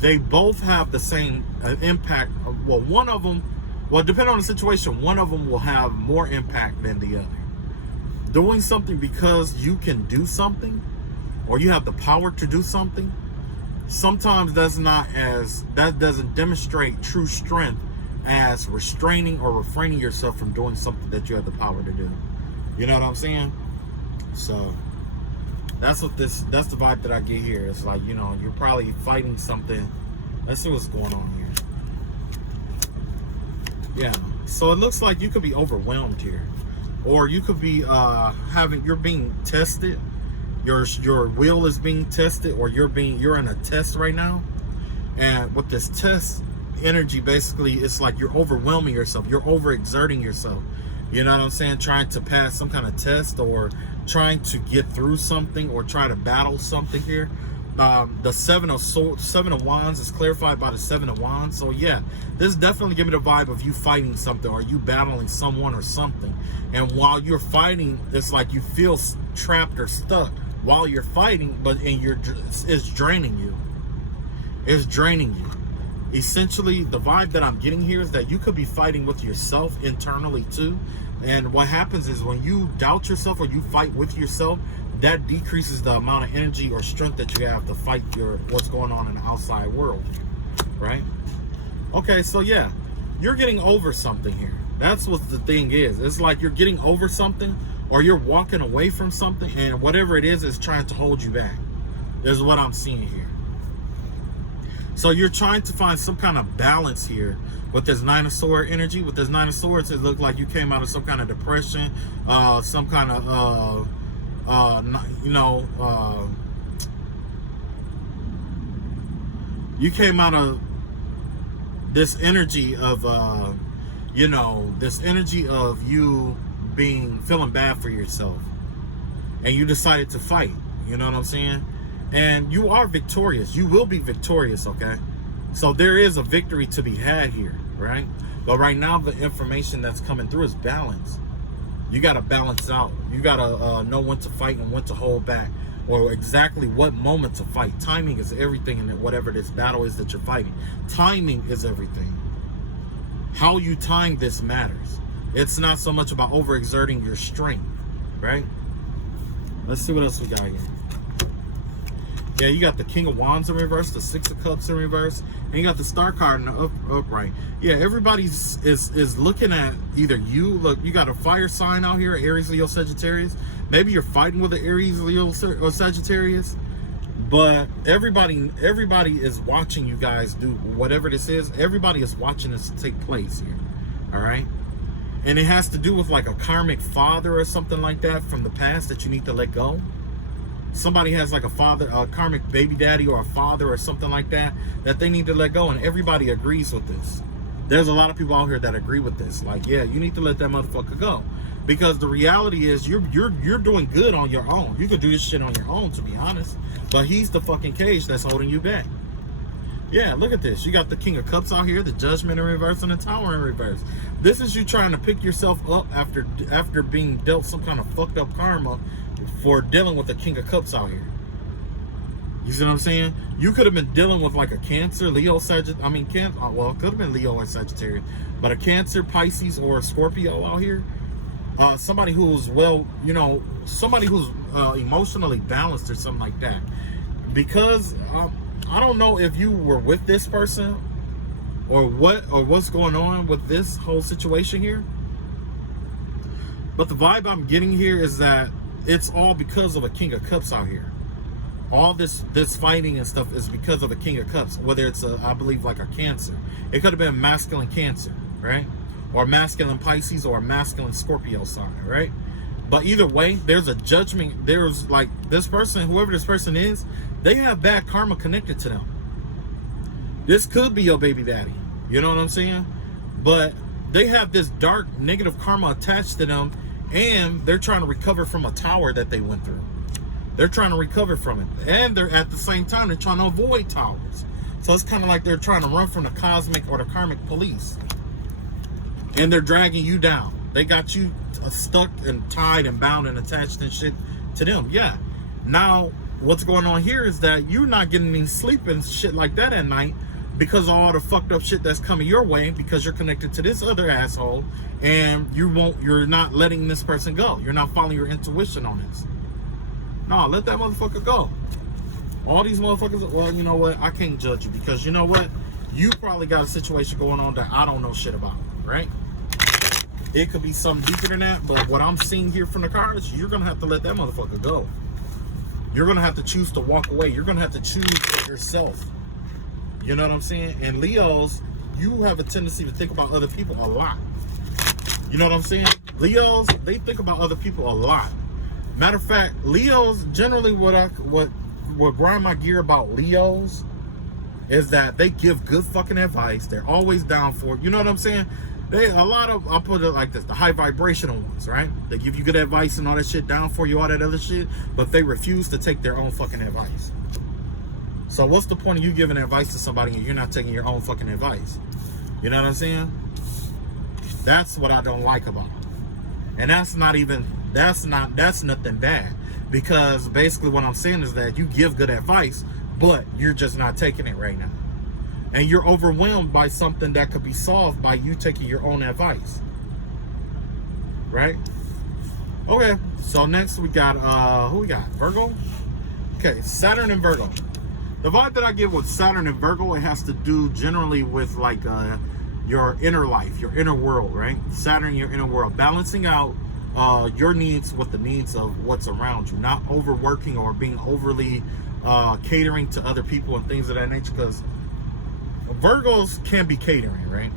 they both have the same impact. Well, one of them, well, depending on the situation, one of them will have more impact than the other. Doing something because you can do something, or you have the power to do something, sometimes that doesn't demonstrate true strength as restraining or refraining yourself from doing something that you have the power to do. You know what I'm saying? So that's the vibe that I get here. It's like, you know, you're probably fighting something. Let's see what's going on here. Yeah, so it looks like you could be overwhelmed here, or you could be you're being tested. Your will is being tested, or you're in a test right now. And with this test energy, basically it's like you're overwhelming yourself, you're overexerting yourself, you know what I'm saying, trying to pass some kind of test, or trying to get through something, or try to battle something here. The seven of Wands is clarified by the 7 of Wands. So yeah, this definitely give me the vibe of you fighting something, or you battling someone or something. And while you're fighting, it's like you feel trapped or stuck while you're fighting, it's draining you. It's draining you. Essentially, the vibe that I'm getting here is that you could be fighting with yourself internally too. And what happens is when you doubt yourself, or you fight with yourself, that decreases the amount of energy or strength that you have to fight what's going on in the outside world, right? Okay, so yeah, you're getting over something here. That's what the thing is. It's like you're getting over something, or you're walking away from something, and whatever it is trying to hold you back, is what I'm seeing here. So you're trying to find some kind of balance here with this 9 of Swords energy. With this 9 of Swords, it looked like you came out of some kind of depression, some kind of you came out of this energy of this energy of you feeling bad for yourself, and you decided to fight. You know what I'm saying? And you are victorious. You will be victorious, okay? So there is a victory to be had here, right? But right now, the information that's coming through is balance. You got to balance out. You got to know when to fight and when to hold back, or exactly what moment to fight. Timing is everything in whatever this battle is that you're fighting. Timing is everything. How you time this matters. It's not so much about overexerting your strength, right? Let's see what else we got here. Yeah, you got the King of Wands in reverse, the Six of Cups in reverse, and you got the Star card in the upright. Yeah, everybody's is looking at either you. Look, you got a fire sign out here, Aries, Leo, Sagittarius. Maybe you're fighting with an Aries, Leo, or Sagittarius. But everybody is watching you guys do whatever this is. Everybody is watching this take place here. All right. And it has to do with like a karmic father or something like that from the past that you need to let go. Somebody has like a father, a karmic baby daddy or a father or something like that they need to let go, and everybody agrees with this. There's a lot of people out here that agree with this. Like, yeah, you need to let that motherfucker go, because the reality is you're doing good on your own. You can do this shit on your own, to be honest. But he's the fucking cage that's holding you back. Yeah, look at this. You got the King of Cups out here, the Judgment in reverse, and the Tower in reverse. This is you trying to pick yourself up after being dealt some kind of fucked up karma for dealing with the King of Cups out here. You see what I'm saying? You could have been dealing with like a Cancer, Leo, well, it could have been Leo and Sagittarius, but a Cancer, Pisces, or a Scorpio out here. Somebody who's somebody who's emotionally balanced or something like that. Because I don't know if you were with this person or what's going on with this whole situation here. But the vibe I'm getting here is that it's all because of a King of Cups out here. All this fighting and stuff is because of a King of Cups, whether it's I believe like a Cancer. It could have been masculine Cancer, right? Or masculine Pisces or a masculine Scorpio sign, right? But either way, there's a judgment. There's like this person, whoever this person is, they have bad karma connected to them. This could be your baby daddy. You know what I'm saying? But they have this dark negative karma attached to them, and they're trying to recover from a tower that they went through. They're trying to recover from it. And they're at the same time, they're trying to avoid towers. So it's kind of like they're trying to run from the cosmic or the karmic police. And they're dragging you down. They got you stuck and tied and bound and attached and shit to them. Yeah. Now, what's going on here is that you're not getting any sleep and shit like that at night because of all the fucked up shit that's coming your way, because you're connected to this other asshole, and you're not letting this person go. You're not following your intuition on this. No, let that motherfucker go. All these motherfuckers, well, you know what? I can't judge you, because you know what? You probably got a situation going on that I don't know shit about, right? It could be something deeper than that, but what I'm seeing here from the cards, you're going to have to let that motherfucker go. You're going to have to choose to walk away. You're going to have to choose yourself. You know what I'm saying? And Leos, you have a tendency to think about other people a lot. You know what I'm saying? Leos, they think about other people a lot. Matter of fact, Leos, generally what grind my gear about Leos is that they give good fucking advice. They're always down for it. You know what I'm saying? I'll put it like this, the high vibrational ones, right? They give you good advice and all that shit, down for you, all that other shit, but they refuse to take their own fucking advice. So what's the point of you giving advice to somebody and you're not taking your own fucking advice? You know what I'm saying? That's what I don't like about them. And that's nothing bad, because basically what I'm saying is that you give good advice, but you're just not taking it right now. And you're overwhelmed by something that could be solved by you taking your own advice. Right? Okay, so next we got, who we got? Virgo? Okay, Saturn and Virgo. The vibe that I get with Saturn and Virgo, it has to do generally with like your inner life, your inner world, right? Saturn, your inner world. Balancing out your needs with the needs of what's around you. Not overworking or being overly catering to other people and things of that nature, because Virgos can be catering, right?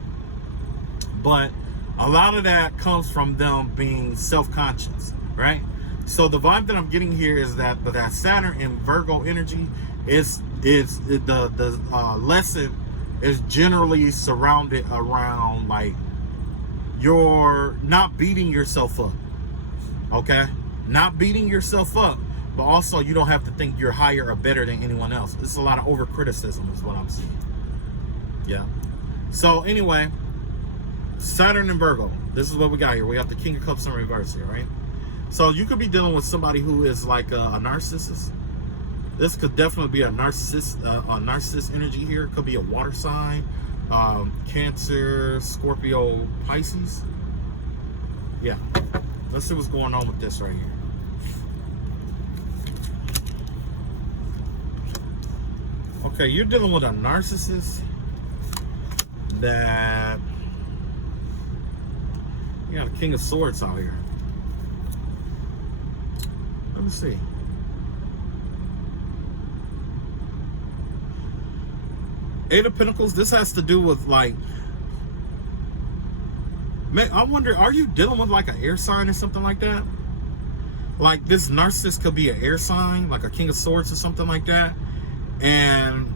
But a lot of that comes from them being self-conscious, right? So the vibe that I'm getting here is that, but that Saturn and Virgo energy is the lesson is generally surrounded around like you're not beating yourself up, Okay? Not beating yourself up, but also you don't have to think you're higher or better than anyone else. It's a lot of over criticism is what I'm seeing. Yeah. So anyway, Saturn and Virgo. This is what we got here. We got the King of Cups in reverse here, right? So you could be dealing with somebody who is like a narcissist. This could definitely be a narcissist energy here. It could be a water sign, Cancer, Scorpio, Pisces. Yeah. Let's see what's going on with this right here. Okay, you're dealing with a narcissist that... You got a King of Swords out here. Let me see. Eight of Pentacles. This has to do with like... Man, I wonder, are you dealing with like an air sign or something like that? Like this narcissist could be an air sign, like a King of Swords or something like that. And,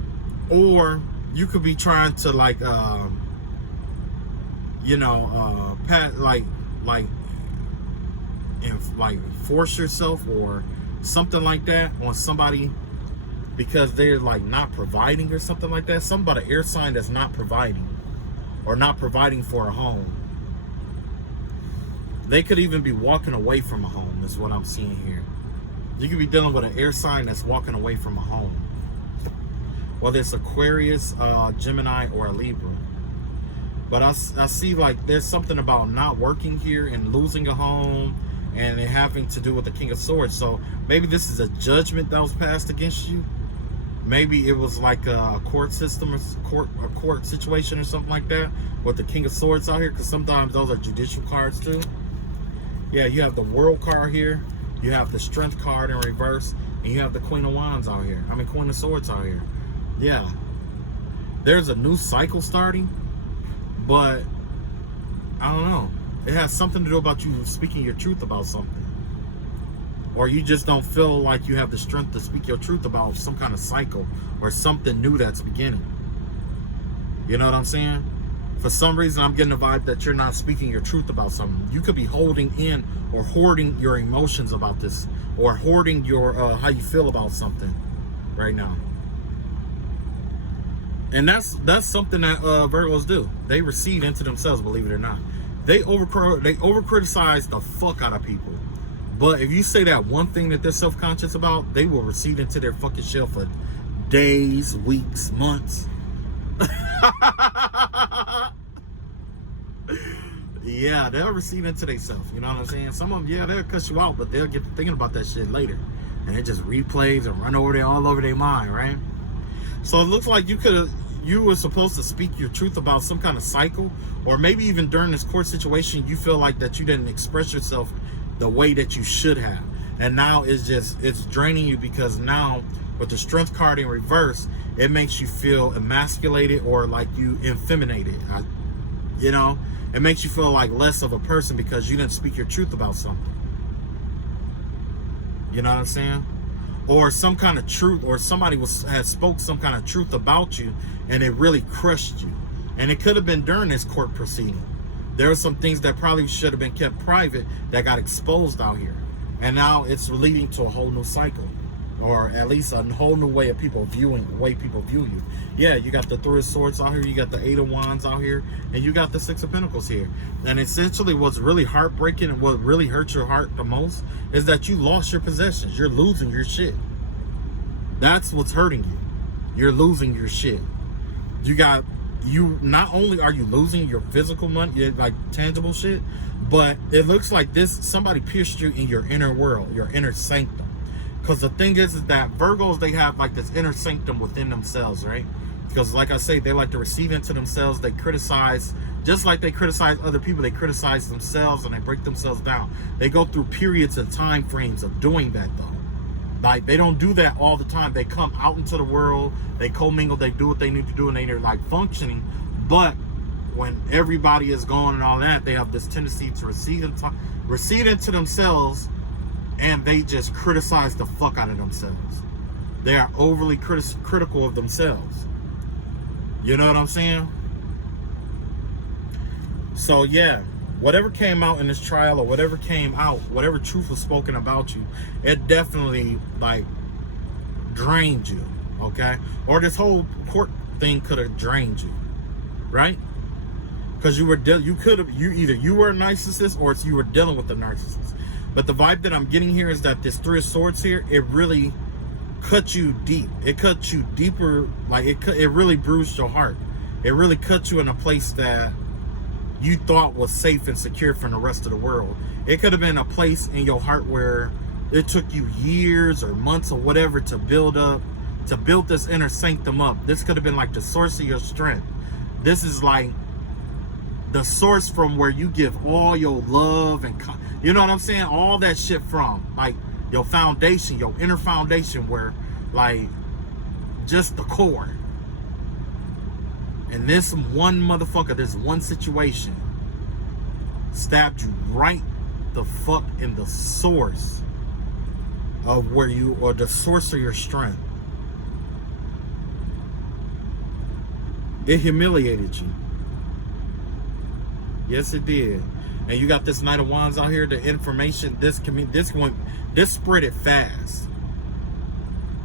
or you could be trying to like, you know, force yourself or something like that on somebody because they're like not providing or something like that. Something about an air sign that's not providing or not providing for a home. They could even be walking away from a home is what I'm seeing here. You could be dealing with an air sign that's walking away from a home. Whether it's Aquarius, Gemini, or a Libra. But I see like there's something about not working here and losing a home and it having to do with the King of Swords. So maybe this is a judgment that was passed against you. Maybe it was like a court system or a court situation or something like that with the King of Swords out here, because sometimes those are judicial cards too. Yeah, you have the World card here. You have the Strength card in reverse. And you have the Queen of Wands out here. I mean, Queen of Swords out here. Yeah. There's a new cycle starting. But, I don't know. It has something to do about you speaking your truth about something. Or you just don't feel like you have the strength to speak your truth about some kind of cycle. Or something new that's beginning. You know what I'm saying? For some reason, I'm getting the vibe that you're not speaking your truth about something. You could be holding in or hoarding your emotions about this, or hoarding your how you feel about something right now. And that's something that Virgos do. They recede into themselves, believe it or not. They over criticize the fuck out of people. But if you say that one thing that they're self-conscious about, they will recede into their fucking shell for days, weeks, months. Yeah, they'll recede into themselves. You know what I'm saying? Some of them, yeah, they'll cuss you out, but they'll get to thinking about that shit later, and it just replays and run over there all over their mind, right? So it looks like you were supposed to speak your truth about some kind of cycle, or maybe even during this court situation, you feel like that you didn't express yourself the way that you should have, and now it's draining you, because now with the Strength card in reverse, it makes you feel emasculated or like you effeminated. You know, it makes you feel like less of a person because you didn't speak your truth about something. You know what I'm saying? Or some kind of truth, or somebody had spoke some kind of truth about you and it really crushed you. And it could have been during this court proceeding. There are some things that probably should have been kept private that got exposed out here. And now it's leading to a whole new cycle. Or at least a whole new way of people viewing, the way people view you. Yeah, you got the Three of Swords out here, you got the Eight of Wands out here, and you got the Six of Pentacles here. And essentially what's really heartbreaking and what really hurts your heart the most is that you lost your possessions. You're losing your shit. That's what's hurting you. You're losing your shit. You not only are you losing your physical money, like tangible shit, but it looks like somebody pierced you in your inner world, your inner sanctum. Because the thing is that Virgos, they have like this inner sanctum within themselves, right? Because like I say, they like to recede into themselves. They criticize, just like they criticize other people, they criticize themselves and they break themselves down. They go through periods and time frames of doing that though. Like they don't do that all the time. They come out into the world, they commingle, they do what they need to do, and they're like functioning. But when everybody is gone and all that, they have this tendency to recede into themselves. And they just criticize the fuck out of themselves. They are overly critical of themselves. You know what I'm saying? So yeah, whatever came out in this trial, or whatever came out, whatever truth was spoken about you, it definitely like drained you, okay? Or this whole court thing could have drained you, right? Because you were either you were a narcissist or you were dealing with a narcissist. But the vibe that I'm getting here is that this Three of Swords here, it really cut you deep. It cut you deeper, like it really bruised your heart. It really cut you in a place that you thought was safe and secure from the rest of the world. It could have been a place in your heart where it took you years or months or whatever to build this inner sanctum up. This could have been like the source of your strength. This is like the source from where you give all your love and, you know what I'm saying? All that shit from, like, your foundation, your inner foundation, where, like, just the core. And this one motherfucker, this one situation stabbed you right the fuck in the source of where you, or the source of your strength. It humiliated you. Yes, it did. And you got this Knight of Wands out here. The information, this spread it fast.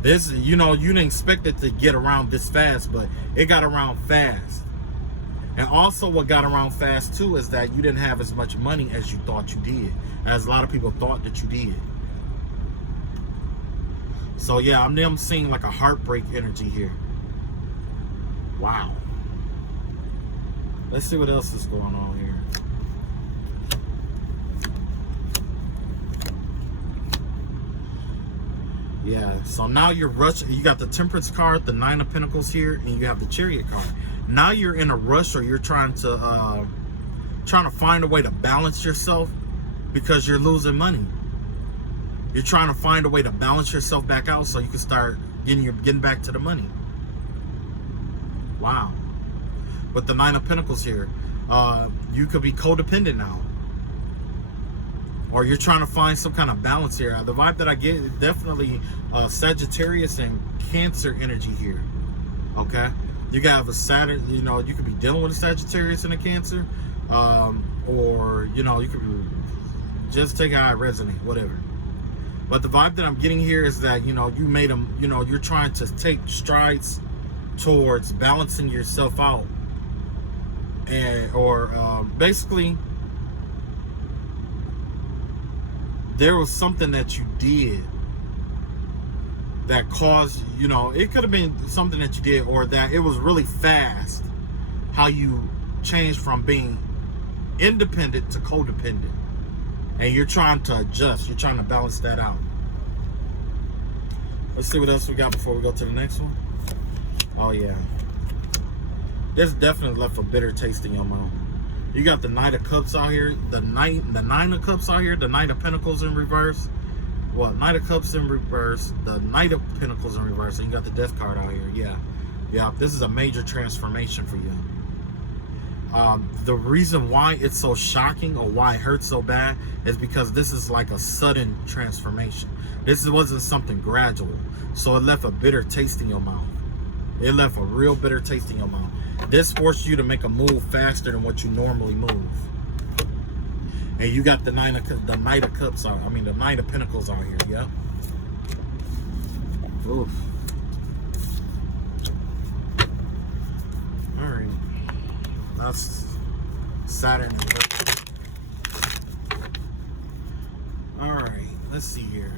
This, you know, you didn't expect it to get around this fast, but it got around fast. And also what got around fast too is that you didn't have as much money as you thought you did, as a lot of people thought that you did. So yeah, I'm seeing like a heartbreak energy here. Wow. Let's see what else is going on here. Yeah, so now you're rushing. You got the Temperance card, the Nine of Pentacles here, and you have the Chariot card. Now you're in a rush, or you're trying to find a way to balance yourself because you're losing money. You're trying to find a way to balance yourself back out so you can start getting back to the money. Wow. With the Nine of Pentacles here, you could be codependent now. Or you're trying to find some kind of balance here. The vibe that I get is definitely Sagittarius and Cancer energy here. Okay? You have a Saturn, you know, you could be dealing with a Sagittarius and a Cancer. Or, you know, you could be, just take how I resonate, whatever. But the vibe that I'm getting here is that, you know, you made them, you know, you're trying to take strides towards balancing yourself out. And, or basically, there was something that you did that caused, you know, it could have been something that you did, or that it was really fast how you changed from being independent to codependent. And you're trying to adjust, you're trying to balance that out. Let's see what else we got before we go to the next one. Oh yeah. This definitely left a bitter taste in your mouth. You got the Knight of Cups out here, the Nine of Cups out here, the Knight of Pentacles in reverse. Well, Knight of Cups in reverse, the Knight of Pentacles in reverse, and you got the Death card out here. Yeah, yeah. This is a major transformation for you. The reason why it's so shocking, or why it hurts so bad, is because this is like a sudden transformation. This wasn't something gradual, so it left a bitter taste in your mouth. It left a real bitter taste in your mouth. This forced you to make a move faster than what you normally move. And you got the Knight of Cups out. I mean, the Knight of Pentacles out here. Yep. Oof. All right. That's Saturn. All right. Let's see here.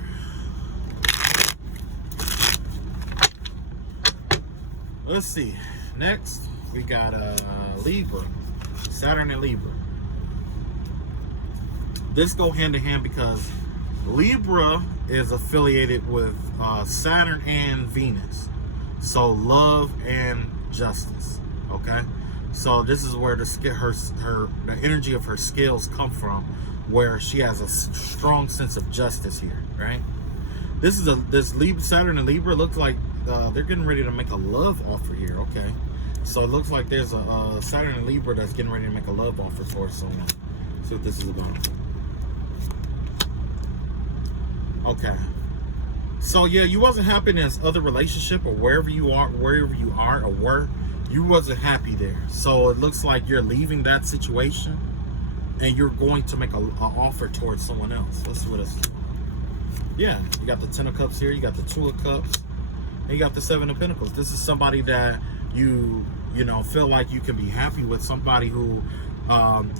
Let's see. Next, we got Libra. Saturn and Libra. This go hand in hand because Libra is affiliated with Saturn and Venus. So love and justice. Okay? So this is where the energy of her skills come from, where she has a strong sense of justice here, right? This Saturn and Libra looks like they're getting ready to make a love offer here. Okay, so it looks like there's a Saturn and Libra that's getting ready to make a love offer for someone. See what this is about. Okay, so yeah, you wasn't happy in this other relationship, or wherever you are, or were, you wasn't happy there. So it looks like you're leaving that situation, and you're going to make a offer towards someone else. Let's see what it's. Yeah, you got the Ten of Cups here, you got the Two of Cups, and you got the Seven of Pentacles. This is somebody that you know, feel like you can be happy with, somebody who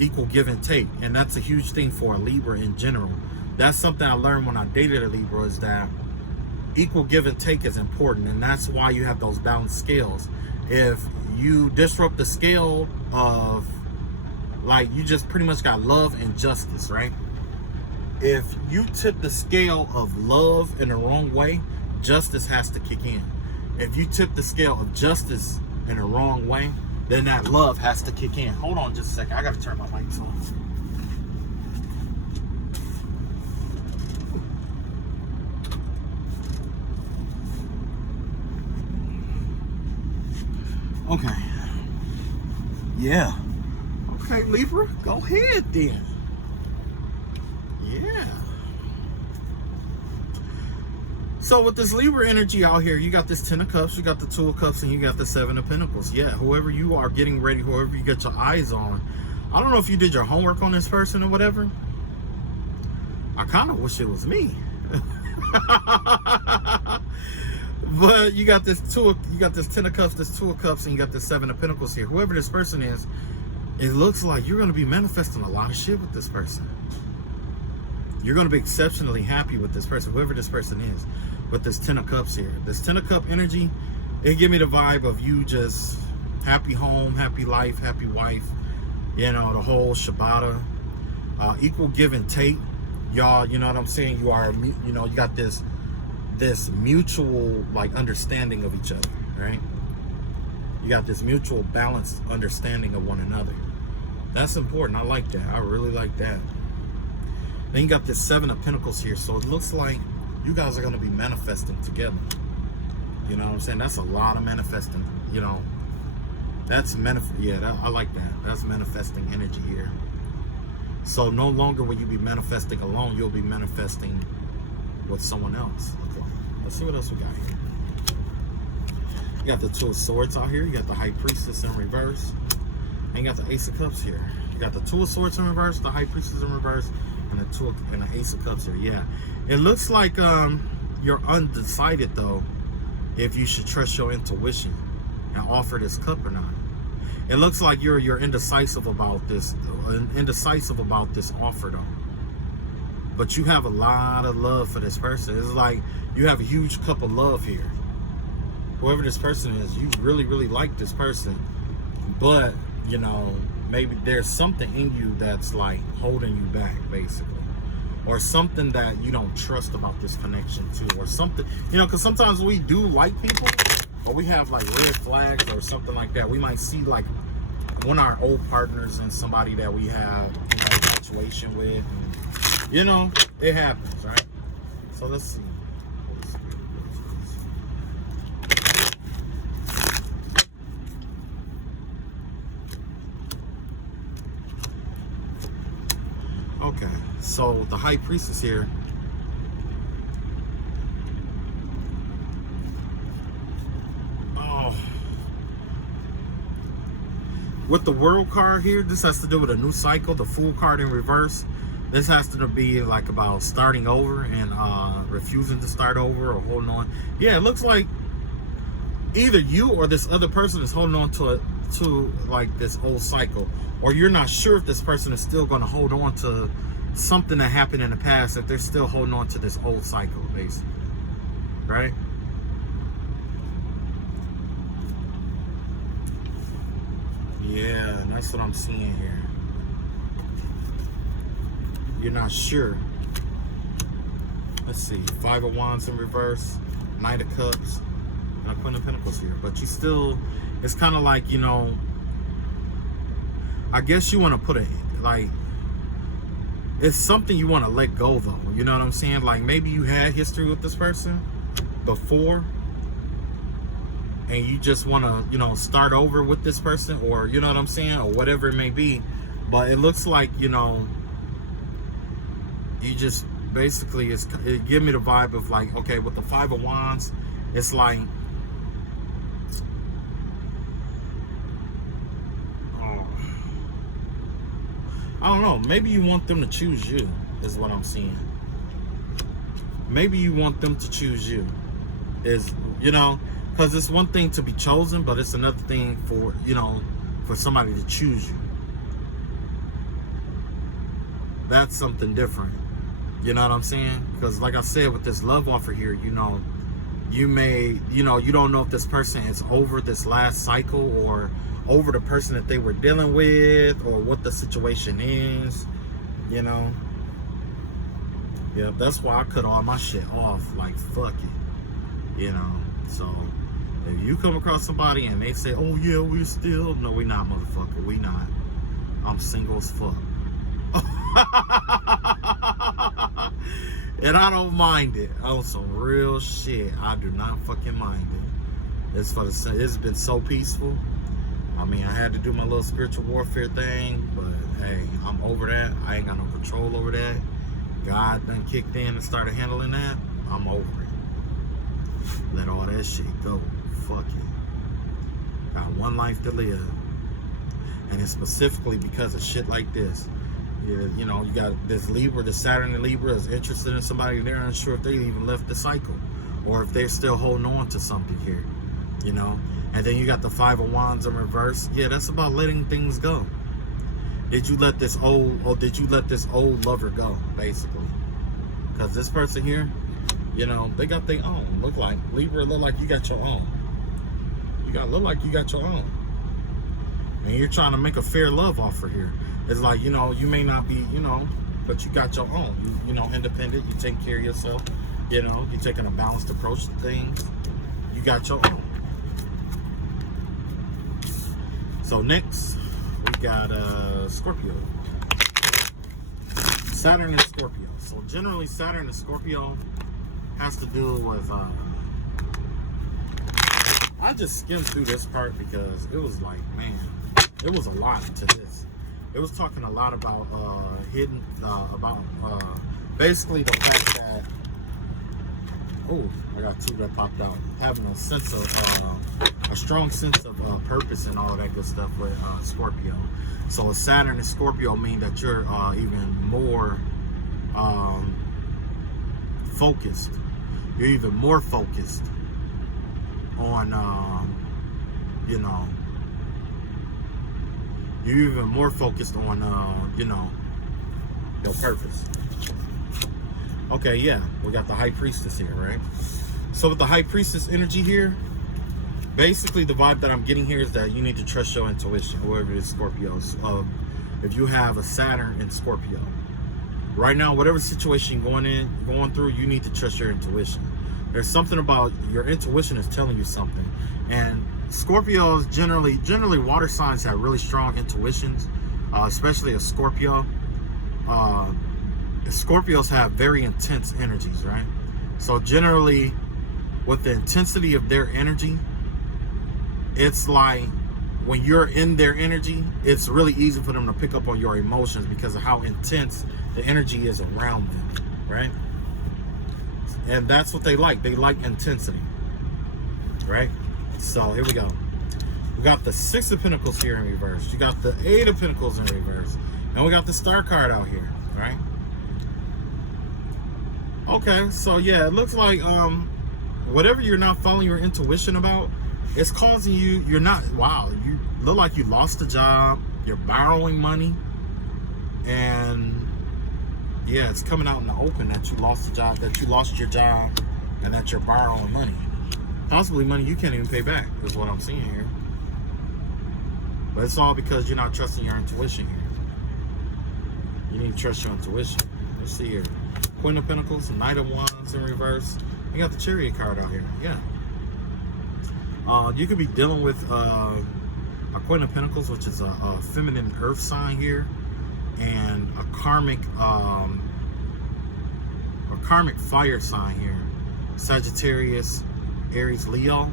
equal give and take. And that's a huge thing for a Libra in general. That's something I learned when I dated a Libra, is that equal give and take is important, and that's why you have those balanced scales. If you disrupt the scale of, like, you just pretty much got love and justice, right? If you tip the scale of love in the wrong way, justice has to kick in. If you tip the scale of justice in the wrong way, then that love has to kick in. Hold on just a second. I got to turn my lights on. Okay. Yeah. Okay, Libra, go ahead then. Yeah. So with this Libra energy out here, you got this Ten of Cups, you got the Two of Cups, and you got the Seven of Pentacles. Yeah, whoever you are getting ready, whoever you get your eyes on. I don't know if you did your homework on this person or whatever. I kind of wish it was me. But you got this Ten of Cups, this Two of Cups, and you got this Seven of Pentacles here. Whoever this person is, it looks like you're going to be manifesting a lot of shit with this person. You're going to be exceptionally happy with this person, whoever this person is, with this Ten of Cups here. This Ten of Cup energy, it give me the vibe of you just happy home, happy life, happy wife, you know, the whole Shabbat. Equal give and take. Y'all, you know what I'm saying? You are, you know, you got this mutual, like, understanding of each other, right? You got this mutual balanced understanding of one another. That's important. I like that. I really like that. Then you got this Seven of Pentacles here. So it looks like you guys are going to be manifesting together. You know what I'm saying? That's a lot of manifesting. You know, that's I like that. That's manifesting energy here. So no longer will you be manifesting alone. You'll be manifesting with someone else. Okay. Let's see what else we got here. You got the Two of Swords out here. You got the High Priestess in reverse. And you got the Ace of Cups here. You got the Two of Swords in reverse, the High Priestess in reverse, and the Ace of Cups here. Yeah. It looks like you're undecided, though, if you should trust your intuition and offer this cup or not. It looks like you're indecisive about this offer, though. But you have a lot of love for this person. It's like you have a huge cup of love here. Whoever this person is, you really, really like this person. But, you know, maybe there's something in you that's like holding you back, basically. Or something that you don't trust about this connection too. Or something, you know, because sometimes we do like people, but we have like red flags or something like that. We might see like one of our old partners and somebody that we have, you know, a situation with. And, you know, it happens, right? So let's see. Okay, so the High Priestess here. Oh. With the World card here, this has to do with a new cycle. The Fool card in reverse. This has to be like about starting over and refusing to start over or holding on. Yeah, it looks like either you or this other person is holding on to like this old cycle, or you're not sure if this person is still going to hold on to something that happened in the past, if they're still holding on to this old cycle, basically, right? Yeah, that's what I'm seeing here. You're not sure. Let's see, Five of Wands in reverse, Knight of Cups, and a Queen of Pentacles here. But you still, it's kind of like, you know, I guess you want to put it, like, it's something you want to let go, though. You know what I'm saying? Like, maybe you had history with this person before, and you just want to, you know, start over with this person, or, you know what I'm saying, or whatever it may be. But it looks like, you know, you just basically, it give me the vibe of like, okay, with the Five of Wands, it's like, I don't know. Maybe you want them to choose you, is what I'm seeing. Maybe you want them to choose you. Is, you know, because it's one thing to be chosen, but it's another thing for, you know, for somebody to choose you. That's something different. You know what I'm saying? Because like I said, with this love offer here, you know, you may, you know, you don't know if this person is over this last cycle or over the person that they were dealing with or what the situation is, you know. Yeah, that's why I cut all my shit off. Like, fuck it, you know. So if you come across somebody and they say, oh yeah, we're still, no, we not, motherfucker, we not. I'm single as fuck. And I don't mind it. On some real shit, I do not fucking mind it. It's been so peaceful. I mean, I had to do my little spiritual warfare thing, but hey, I'm over that. I ain't got no control over that. God done kicked in and started handling that. I'm over it. Let all that shit go. Fuck it. Got one life to live. And it's specifically because of shit like this. You know, you got this Libra, the Saturn and Libra is interested in somebody. They're unsure if they even left the cycle or if they're still holding on to something here, you know. And then you got the Five of Wands in reverse. Yeah, that's about letting things go. Did you let this old lover go, basically? Because this person here, you know, they got their own. Look like Libra, look like you got your own. Look like you got your own. And you're trying to make a fair love offer here. It's like, you know, you may not be, you know, but you got your own. You know, independent. You take care of yourself. You know, you're taking a balanced approach to things. You got your own. So next, we got Scorpio. Saturn and Scorpio. So generally, Saturn and Scorpio has to do with. I just skimmed through this part because it was like, man, it was a lot to this. It was talking a lot about basically the fact that, oh, I got two that popped out. Having a sense of, a strong sense of purpose and all of that good stuff with Scorpio. So a Saturn and Scorpio mean that you're even more focused. You're even more focused on, you know, you're even more focused on, you know, your purpose. Okay, yeah, we got the High Priestess here, right? So with the High Priestess energy here, basically the vibe that I'm getting here is that you need to trust your intuition, whoever it is, Scorpios. If you have a Saturn in Scorpio, right now, whatever situation you're going through, you need to trust your intuition. There's something about your intuition is telling you something. And Scorpios, generally water signs have really strong intuitions, especially a Scorpio. Scorpios have very intense energies, right? So generally, with the intensity of their energy, it's like when you're in their energy, it's really easy for them to pick up on your emotions because of how intense the energy is around them, right? And that's what they like. They like intensity, right? So here we go. We got the Six of Pentacles here in reverse. You got the Eight of Pentacles in reverse. And we got the Star card out here, right? Okay, so yeah, it looks like whatever you're not following your intuition about, it's causing you, you look like you lost a job, you're borrowing money, and yeah, it's coming out in the open that you lost the job, that you lost your job, and that you're borrowing money. Possibly money you can't even pay back, is what I'm seeing here. But it's all because you're not trusting your intuition here. You need to trust your intuition. Let's see here. Queen of Pentacles, Knight of Wands in reverse. You got the Chariot card out here. Yeah. You could be dealing with a Queen of Pentacles, which is a feminine earth sign here, and a karmic fire sign here. Sagittarius, Aries, Leo,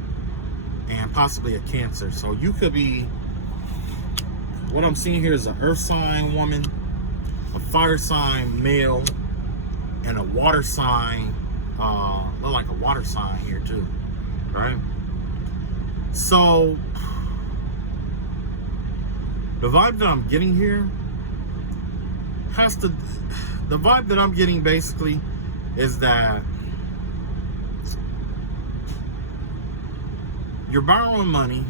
and possibly a Cancer. So you could be, what I'm seeing here is an earth sign woman, a fire sign male, and a water sign, look like a water sign here too, right? So the vibe that I'm getting here has to, the vibe that I'm getting basically is that you're borrowing money.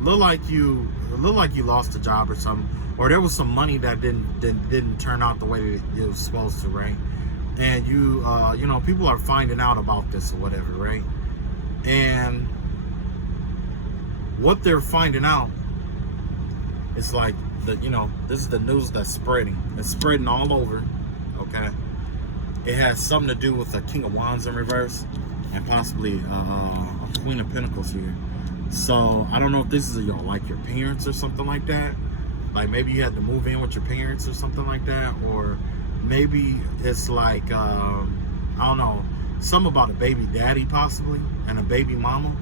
Look like you lost a job or something, or there was some money that didn't turn out the way that it was supposed to, right? And you know, people are finding out about this or whatever, right? And what they're finding out is like you know, this is the news that's spreading. It's spreading all over. Okay, it has something to do with the King of Wands in reverse and possibly a Queen of Pentacles here. So I don't know if this is like your parents or something like that. Like maybe you had to move in with your parents or something like that, or maybe it's like I don't know, something about a baby daddy possibly and a baby mama.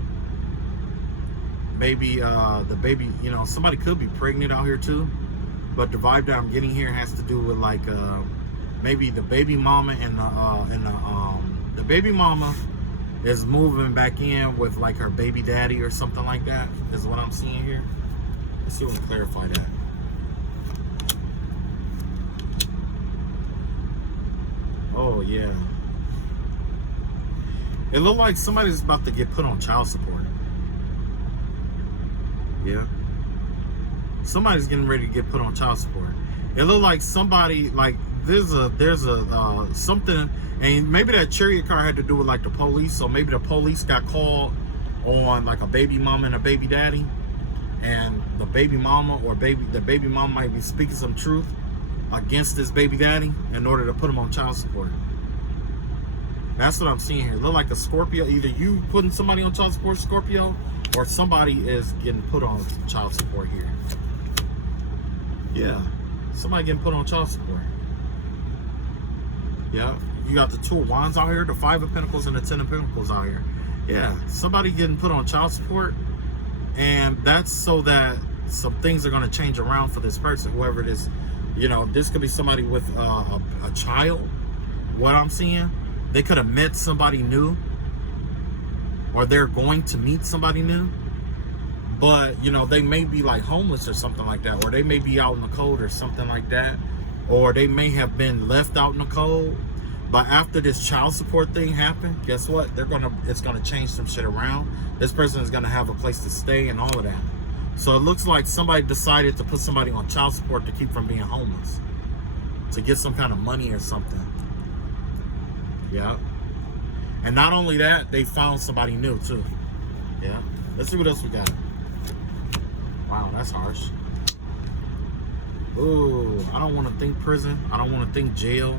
Maybe the baby, you know, somebody could be pregnant out here too. But the vibe that I'm getting here has to do with like maybe the baby mama and the baby mama is moving back in with like her baby daddy or something like that, is what I'm seeing here. Let's see if we can clarify that. Oh yeah. It looked like somebody's about to get put on child support. Yeah. Somebody's getting ready to get put on child support. It looked like somebody, like there's a something, and maybe that chariot car had to do with like the police. So maybe the police got called on like a baby mama and a baby daddy, and the baby mama or the baby mama might be speaking some truth against this baby daddy in order to put him on child support. That's what I'm seeing here. It look like a Scorpio. Either you putting somebody on child support, Scorpio, or somebody is getting put on child support here. Yeah, somebody getting put on child support. Yeah, you got the Two of Wands out here, the Five of Pentacles, and the Ten of Pentacles out here. Yeah, somebody getting put on child support, and that's so that some things are going to change around for this person, whoever it is. You know, this could be somebody with a child. What I'm seeing, they could have met somebody new, or they're going to meet somebody new. But, you know, they may be like homeless or something like that, or they may be out in the cold or something like that, or they may have been left out in the cold. But after this child support thing happened, guess what? It's gonna change some shit around. This person is gonna have a place to stay and all of that. So it looks like somebody decided to put somebody on child support to keep from being homeless, to get some kind of money or something. Yeah. And not only that, they found somebody new too. Yeah. Let's see what else we got. Wow, that's harsh. Ooh, I don't want to think prison. I don't want to think jail.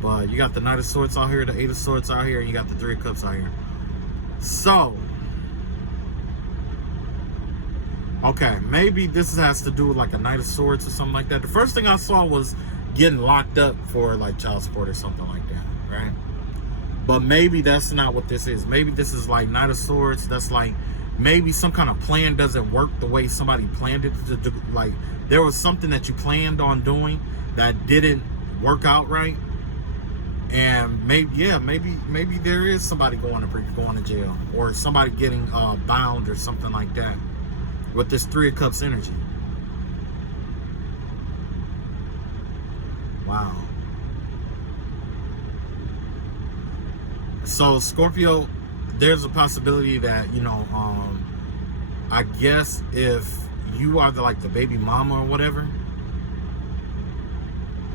But you got the Knight of Swords out here, the Eight of Swords out here, and you got the Three of Cups out here. So, okay, maybe this has to do with like a Knight of Swords or something like that. The first thing I saw was getting locked up for like child support or something like that, right? But maybe that's not what this is. Maybe this is like Knight of Swords. That's like maybe some kind of plan doesn't work the way somebody planned it to do. Like there was something that you planned on doing that didn't work out right. And maybe, yeah, maybe there is somebody going to jail, or somebody getting bound or something like that with this Three of Cups energy. Wow. So Scorpio, there's a possibility that, you know, I guess if you are like the baby mama or whatever,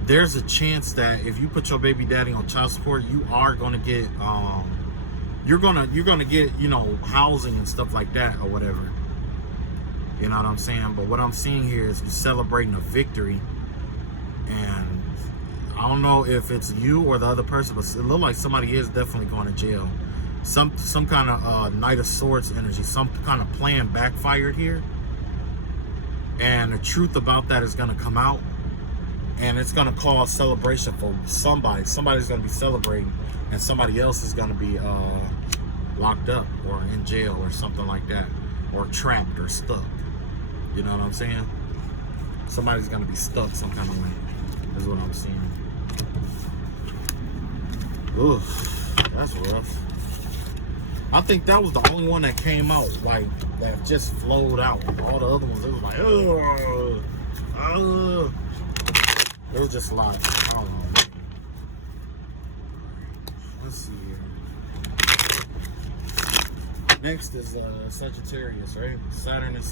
there's a chance that if you put your baby daddy on child support, you are going to get you're gonna get, you know, housing and stuff like that or whatever. You know what I'm saying? But what I'm seeing here is you celebrating a victory, and I don't know if it's you or the other person, but it looks like somebody is definitely going to jail. Some kind of Knight of Swords energy, some kind of plan backfired here, and the truth about that is going to come out. And it's going to cause celebration for somebody. Somebody's going to be celebrating, and somebody else is going to be locked up or in jail or something like that, or trapped or stuck. You know what I'm saying? Somebody's going to be stuck some kind of way, is what I'm seeing. Oof, that's rough. I think that was the only one that came out, like, that just flowed out. All the other ones, it was like, It was just a lot. I don't know. Maybe. Let's see here. Next is Sagittarius, right? Saturn and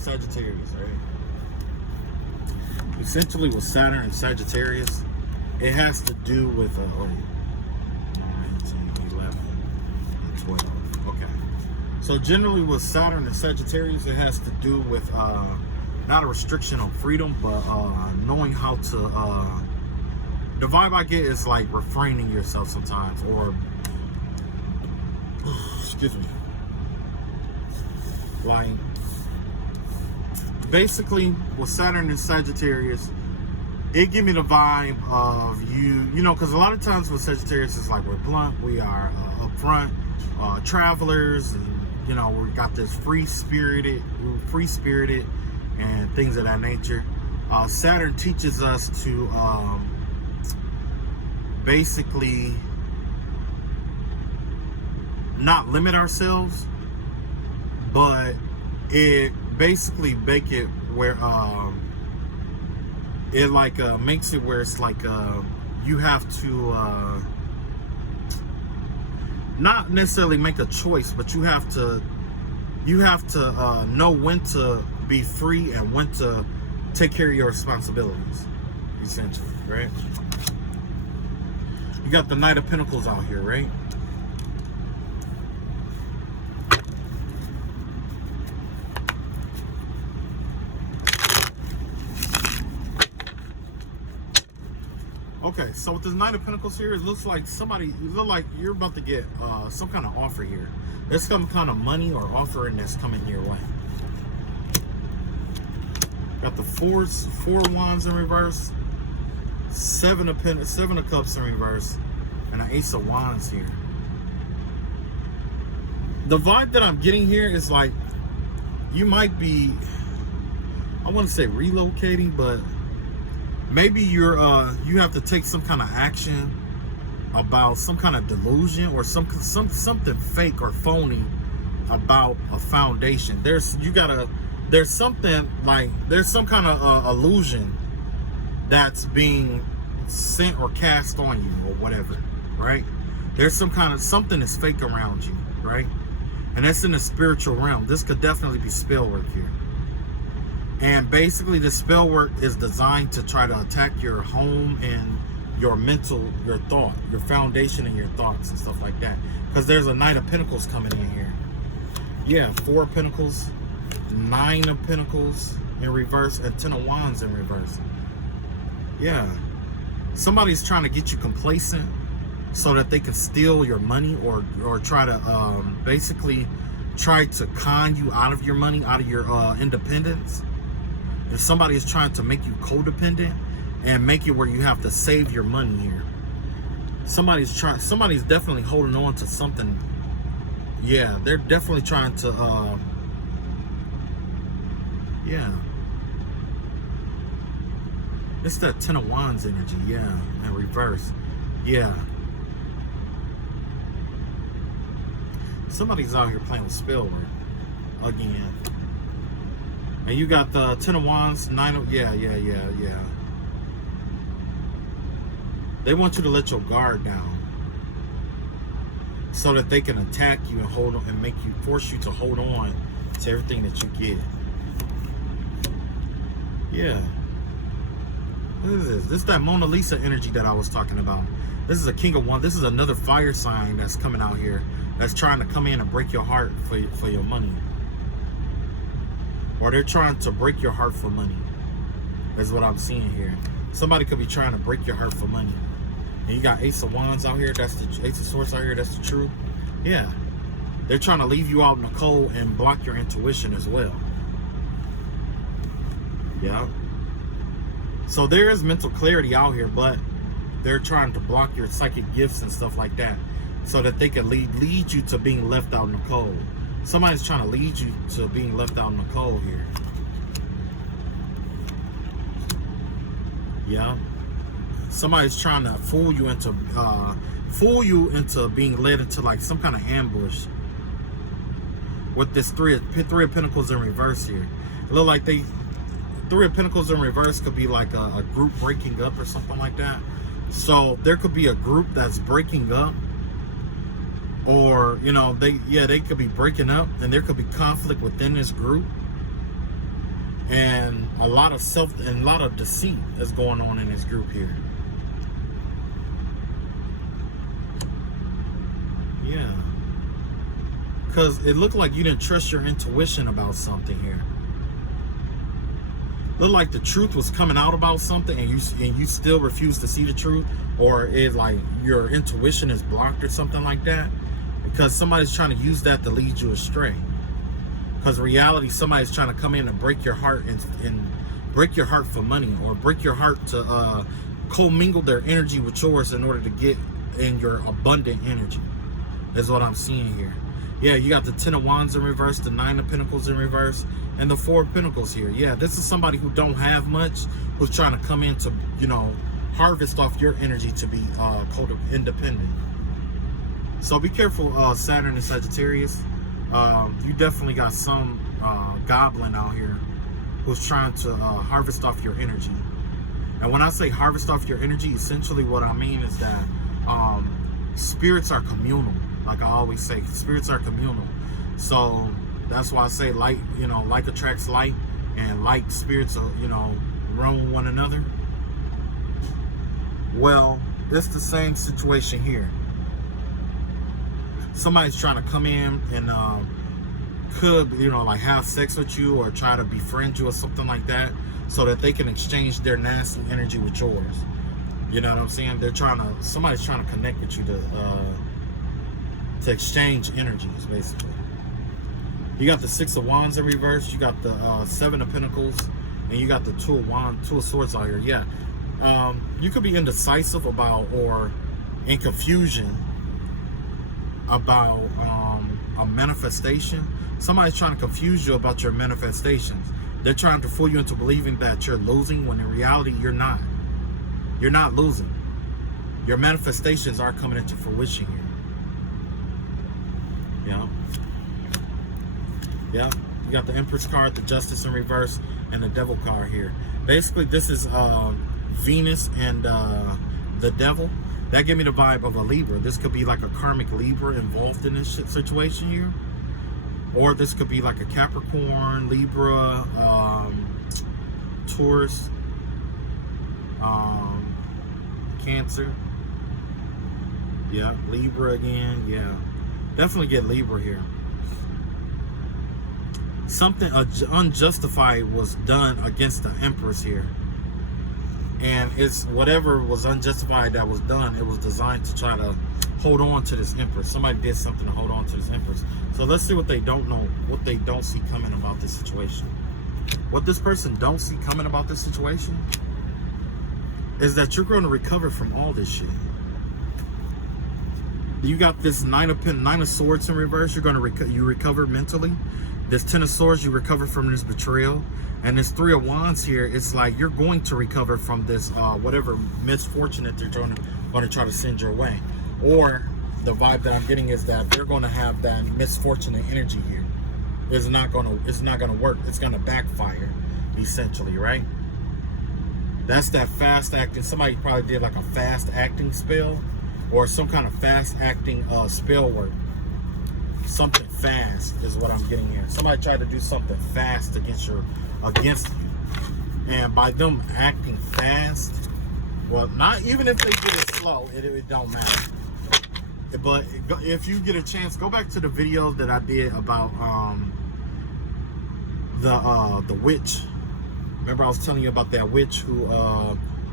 Sagittarius, right? Essentially, with Saturn and Sagittarius, it has to do with 9, 10, 11, and 12. Okay. So generally, with Saturn and Sagittarius, it has to do with not a restriction on freedom, but knowing how to. The vibe I get is like refraining yourself sometimes, or excuse me, like basically with Saturn and Sagittarius, it give me the vibe of you know, because a lot of times with Sagittarius, it's like we're blunt, we are upfront, travelers, and you know, we got this free spirited, and things of that nature. Saturn teaches us to basically not limit ourselves, but it basically make it where it like makes it where it's like you have to not necessarily make a choice, but you have to know when to be free and when to take care of your responsibilities, essentially, right? You got the Knight of Pentacles out here, right? Okay, so with this Knight of Pentacles here, it looks like you're about to get some kind of offer here. There's some kind of money or offering that's coming your way. Got the four wands in reverse, seven of cups in reverse, and an ace of wands here. The vibe that I'm getting here is like you might be, I want to say relocating, but maybe you have to take some kind of action about some kind of delusion or something fake or phony about a foundation. There's some kind of illusion that's being sent or cast on you or whatever, right? There's something that's fake around you, right? And that's in the spiritual realm. This could definitely be spell work here. And basically the spell work is designed to try to attack your home and your mental, your thought, your foundation and your thoughts and stuff like that. Because there's a Knight of Pentacles coming in here. Yeah, 4 of Pentacles, 9 of Pentacles in reverse, and 10 of Wands in reverse. Yeah. Somebody's trying to get you complacent so that they can steal your money or try to basically try to con you out of your money, out of your independence. If somebody is trying to make you codependent and make it where you have to save your money here. Somebody's definitely holding on to something. Yeah, they're definitely trying to yeah. It's that 10 of Wands energy, yeah, in reverse. Yeah. Somebody's out here playing with spell work again. And you got the 10 of Wands, 9 of, yeah. They want you to let your guard down so that they can attack you and hold on and force you to hold on to everything that you get. Yeah. What is this? This is that Mona Lisa energy that I was talking about. This is a King of Wands. This is another fire sign that's coming out here that's trying to come in and break your heart for your money. Or they're trying to break your heart for money. That's what I'm seeing here. Somebody could be trying to break your heart for money. And you got Ace of Wands out here. That's the Ace of Swords out here. That's the truth. Yeah. They're trying to leave you out in the cold and block your intuition as well. Yeah. So there is mental clarity out here, but they're trying to block your psychic gifts and stuff like that so that they can lead you to being left out in the cold. Somebody's trying to lead you to being left out in the cold here. Yeah. Somebody's trying to fool you into being led into like some kind of ambush with this three of Pentacles in reverse here. It look like Three of Pentacles in reverse could be like a group breaking up or something like that. So there could be a group that's breaking up, or, you know, they could be breaking up, and there could be conflict within this group, and a lot of deceit is going on in this group here. Yeah, because it looked like you didn't trust your intuition about something here. Looked like the truth was coming out about something, and you still refuse to see the truth, or it's like your intuition is blocked or something like that, because somebody's trying to use that to lead you astray. Because in reality, somebody's trying to come in and break your heart and break your heart for money, or break your heart to commingle their energy with yours in order to get in your abundant energy. Is what I'm seeing here. Yeah, you got the Ten of Wands in reverse, the Nine of Pentacles in reverse, and the Four of Pentacles here. Yeah, this is somebody who don't have much, who's trying to come in to, you know, harvest off your energy to be independent. So be careful, Saturn and Sagittarius. You definitely got some goblin out here who's trying to harvest off your energy. And when I say harvest off your energy, essentially what I mean is that spirits are communal. Like I always say, spirits are communal. So that's why I say light, you know, like attracts light, and light spirits, you know, run with one another. Well, it's the same situation here. Somebody's trying to come in and could, you know, like have sex with you or try to befriend you or something like that, so that they can exchange their nasty energy with yours. You know what I'm saying? Somebody's trying to connect with you to exchange energies, basically. You got the Six of Wands in reverse. You got the Seven of Pentacles, and you got the Two of Swords out here. Yeah, you could be indecisive about, or in confusion about a manifestation. Somebody's trying to confuse you about your manifestations. They're trying to fool you into believing that you're losing, when in reality you're not. You're not losing. Your manifestations are coming into fruition here. Yeah, you got the Empress card, the Justice in reverse, and the Devil card here. Basically, this is Venus and the Devil. That gave me the vibe of a Libra. This could be like a karmic Libra involved in this situation here, or this could be like a Capricorn, Libra, Taurus, Cancer. Yeah, Libra again. Yeah, definitely get Libra here. Something unjustified was done against the Empress here, and it's whatever was unjustified that was done, it was designed to try to hold on to this Empress. Somebody did something to hold on to this Empress. So let's see what they don't know, what they don't see coming about this situation. What this person don't see coming about this situation is that you're going to recover from all this shit. You got this Nine of Swords in reverse. You're going to recover mentally. This Ten of Swords, you recover from this betrayal. And this Three of Wands here, it's like you're going to recover from this whatever misfortune that they're going to try to send your way. Or the vibe that I'm getting is that they're going to have that misfortune and energy here. It's not going to work. It's going to backfire, essentially, right? That's that fast acting. Somebody probably did like a fast acting spell, or some kind of fast acting spell work. Something fast is what I'm getting here. Somebody tried to do something fast against you. And by them acting fast, well, not even if they do it slow, it don't matter. But if you get a chance, go back to the video that I did about the witch. Remember I was telling you about that witch who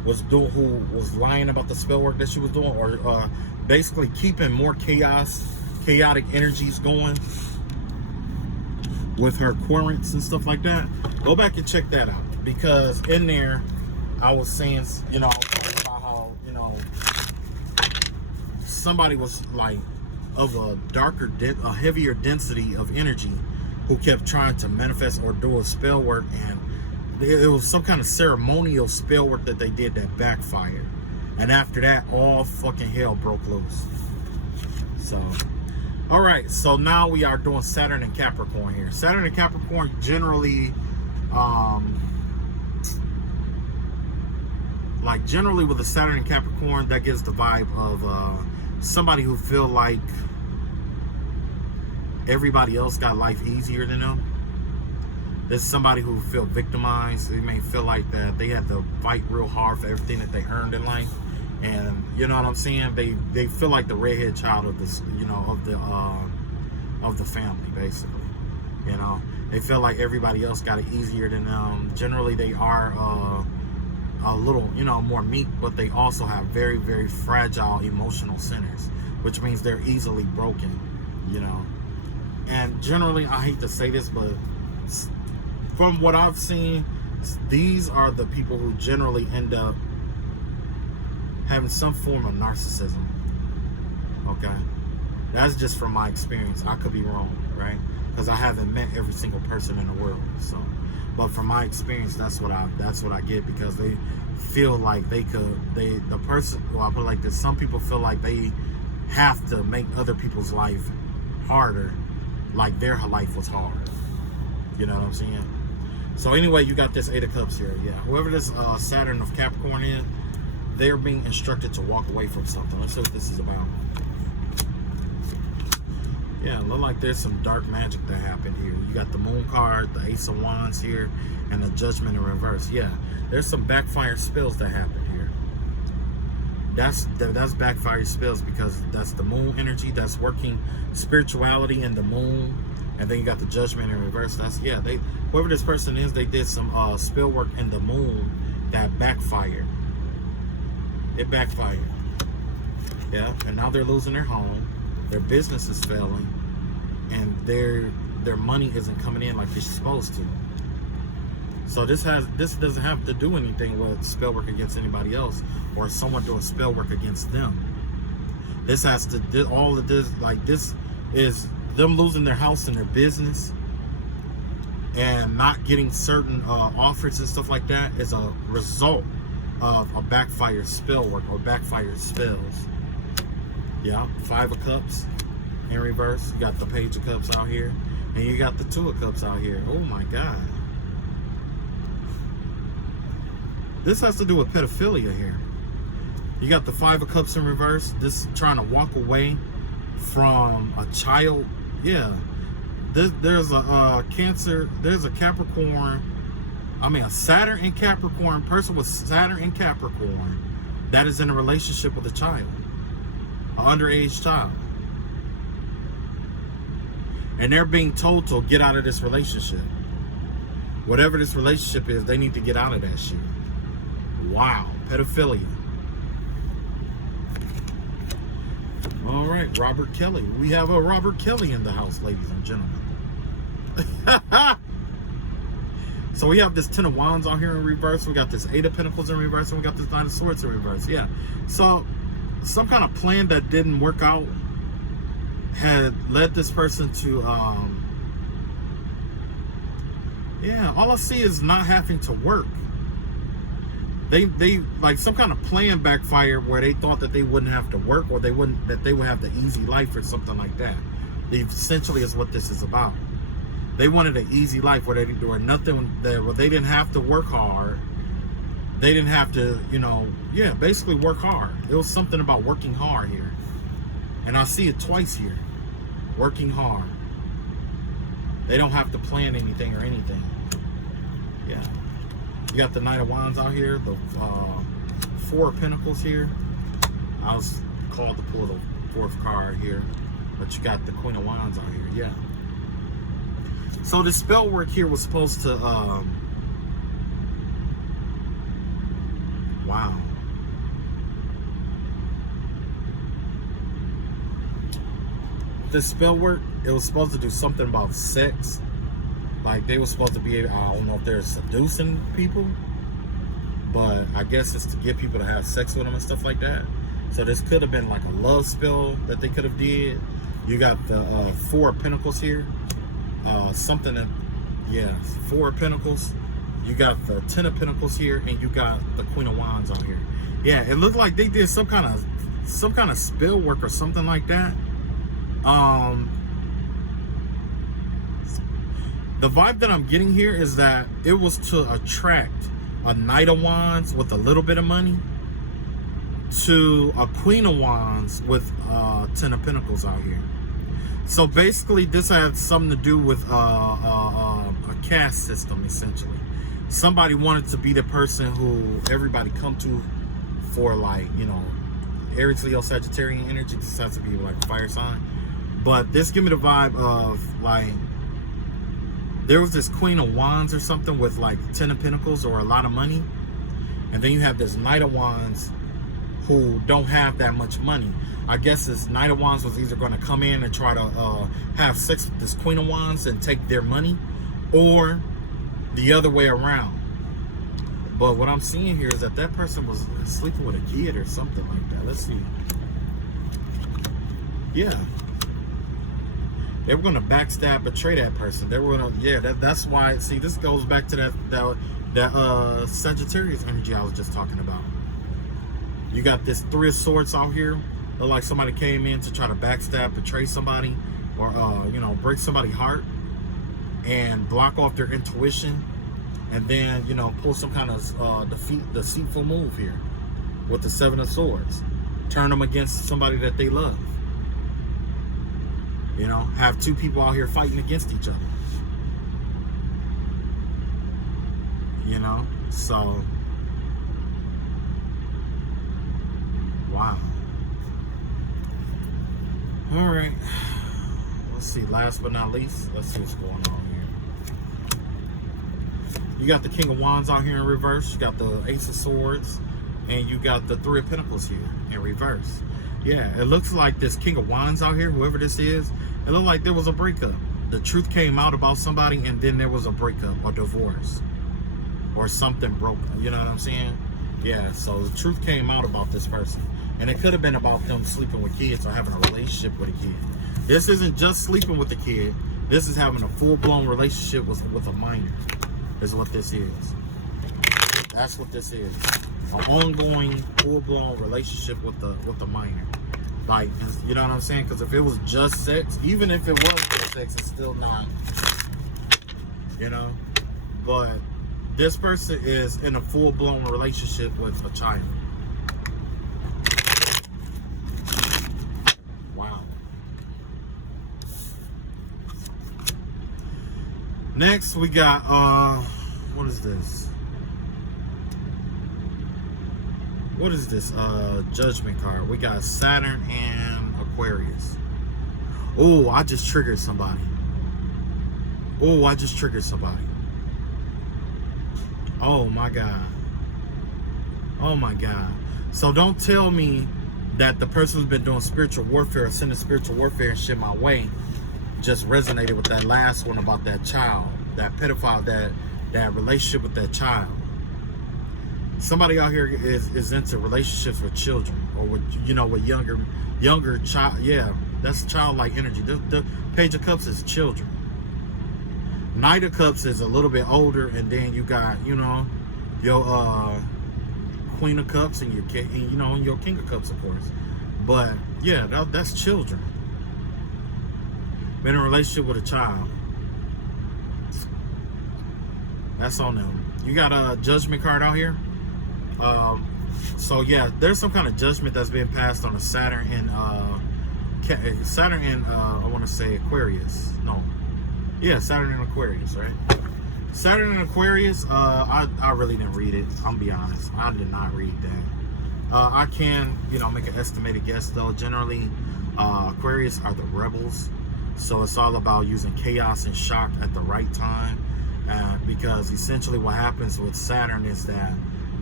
was lying about the spell work that she was doing, or basically keeping more chaotic energies going with her querents and stuff like that. Go back and check that out, because in there I was saying, you know, about how, you know, somebody was like of a heavier density of energy who kept trying to manifest or do a spell work, and it was some kind of ceremonial spell work that they did that backfired. And after that, all fucking hell broke loose. So, all right, so now we are doing Saturn and Capricorn here. Saturn and Capricorn generally like generally with the Saturn and Capricorn, that gives the vibe of somebody who feel like everybody else got life easier than them. There's somebody who feel victimized. They may feel like that they had to fight real hard for everything that they earned in life, and you know what I'm saying. They feel like the redhead child of this, you know, of the family, basically. You know, they feel like everybody else got it easier than them. Generally, they are a little, you know, more meek, but they also have very, very fragile emotional centers, which means they're easily broken. You know, and generally, I hate to say this, but from what I've seen, these are the people who generally end up having some form of narcissism. Okay, that's just from my experience. I could be wrong, right? Because I haven't met every single person in the world. So, but from my experience, that's what I get, because they feel like the person. Well, I put it like this: some people feel like they have to make other people's life harder, like their life was hard. You know what I'm saying? So anyway, you got this 8 of Cups here. Yeah, whoever this Saturn of Capricorn is, they're being instructed to walk away from something. Let's see what this is about. Yeah, look like there's some dark magic that happened here. You got the Moon card, the Ace of Wands here, and the Judgment in reverse. Yeah, there's some backfire spells that happened here. That's backfire spells, because that's the Moon energy that's working spirituality in the Moon. And then you got the Judgment in reverse. That's, yeah, whoever this person is, they did some spell work in the Moon that backfired. It backfired. Yeah, and now they're losing their home. Their business is failing, and their money isn't coming in like it's supposed to. So this doesn't have to do anything with spell work against anybody else or someone doing spell work against them. This has to all of this, like, this is them losing their house and their business and not getting certain offers and stuff like that is a result of a backfired spell work or backfired spells. Yeah, 5 of Cups in reverse. You got the Page of Cups out here, and you got the 2 of Cups out here. Oh my God. This has to do with pedophilia here. You got the 5 of Cups in reverse. This trying to walk away from a child. Yeah. There's a Cancer. There's a Capricorn. I mean, a Saturn and Capricorn person with Saturn and Capricorn that is in a relationship with a child. An underage child, and they're being told to get out of this relationship. Whatever this relationship is, they need to get out of that shit. Wow, pedophilia. All right, Robert Kelly. We have a Robert Kelly in the house, ladies and gentlemen. So we have this 10 of Wands out here in reverse. We got this 8 of Pentacles in reverse, and we got this 9 of Swords in reverse. Yeah, so some kind of plan that didn't work out had led this person to yeah, all I see is not having to work. They like some kind of plan backfired where they thought that they wouldn't have to work, or that they would have the easy life or something like that. Essentially is what this is about. They wanted an easy life where they didn't do nothing, where they didn't have to work hard. They didn't have to, you know, yeah, basically work hard. It was something about working hard here. And I see it twice here. Working hard. They don't have to plan anything or anything. Yeah. You got the Knight of Wands out here. The 4 of Pentacles here. I was called to pull the 4th card here. But you got the Queen of Wands out here. Yeah. So the spell work here was supposed to... wow. This spell work, it was supposed to do something about sex. Like they were supposed to be, I don't know if they're seducing people, but I guess it's to get people to have sex with them and stuff like that. So this could have been like a love spell that they could have did. You got the 4 of Pentacles here. Something that, yeah, 4 of Pentacles. You got the 10 of Pentacles here, and you got the Queen of Wands out here. Yeah, it looked like they did some kind of spell work or something like that. The vibe that I'm getting here is that it was to attract a Knight of Wands with a little bit of money to a Queen of Wands with 10 of Pentacles out here. So basically, this had something to do with a caste system, essentially. Somebody wanted to be the person who everybody come to for, like, you know, Aries, Leo, Sagittarian energy. This has to be like a fire sign. But this give me the vibe of, like, there was this Queen of Wands or something with like 10 of Pentacles or a lot of money. And then you have this Knight of Wands who don't have that much money. I guess this Knight of Wands was either going to come in and try to have sex with this Queen of Wands and take their money, or the other way around. But what I'm seeing here is that that person was sleeping with a kid or something like that. Let's see. Yeah. They were going to backstab, betray that person. They were going to, yeah, that's why, see, this goes back to that Sagittarius energy I was just talking about. You got this Three of Swords out here. Look like somebody came in to try to backstab, betray somebody, or you know, break somebody's heart and block off their intuition, and then, you know, pull some kind of deceitful move here with the Seven of Swords. Turn them against somebody that they love. You know, have two people out here fighting against each other. You know, so wow. All right, let's see, last but not least, let's see what's going on here. You got the King of Wands out here in reverse. You got the Ace of Swords, and you got the Three of Pentacles here in reverse. Yeah, it looks like this King of Wands out here, whoever this is, it looked like there was a breakup. The truth came out about somebody, and then there was a breakup or divorce or something broke. You know what I'm saying? Yeah, so the truth came out about this person. And it could have been about them sleeping with kids or having a relationship with a kid. This isn't just sleeping with a kid. This is having a full-blown relationship with a minor, is what this is. That's what this is. An ongoing, full-blown relationship with the minor. Like, you know what I'm saying? Because if it was just sex, even if it was just sex, it's still not, you know? But this person is in a full-blown relationship with a child. Next, we got, what is this? What is this? Judgment card. We got Saturn and Aquarius. Oh, I just triggered somebody. Oh, I just triggered somebody. Oh, my God. Oh, my God. So don't tell me that the person who's been doing spiritual warfare or sending spiritual warfare and shit my way just resonated with that last one about that child, that pedophile, that relationship with that child. Somebody out here is into relationships with children, or with, you know, with younger child. Yeah, that's childlike energy. The Page of Cups is children. Knight of Cups is a little bit older, and then you got, you know, your Queen of Cups and your King of Cups, of course. But yeah, that's children. Been in a relationship with a child. That's on them. You got a Judgment card out here. So yeah, there's some kind of judgment that's being passed on a Saturn and I want to say Aquarius. No, yeah, Saturn and Aquarius, right? Saturn and Aquarius. I really didn't read it. I'm be honest, I did not read that. I can, you know, make an estimated guess though. Generally, Aquarius are the rebels. So it's all about using chaos and shock at the right time, because essentially what happens with Saturn is that,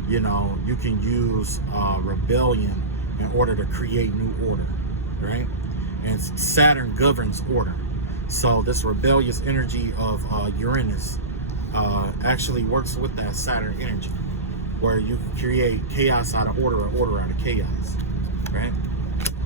you know, you can use rebellion in order to create new order, right? And Saturn governs order. So this rebellious energy of Uranus actually works with that Saturn energy, where you can create chaos out of order or order out of chaos, right?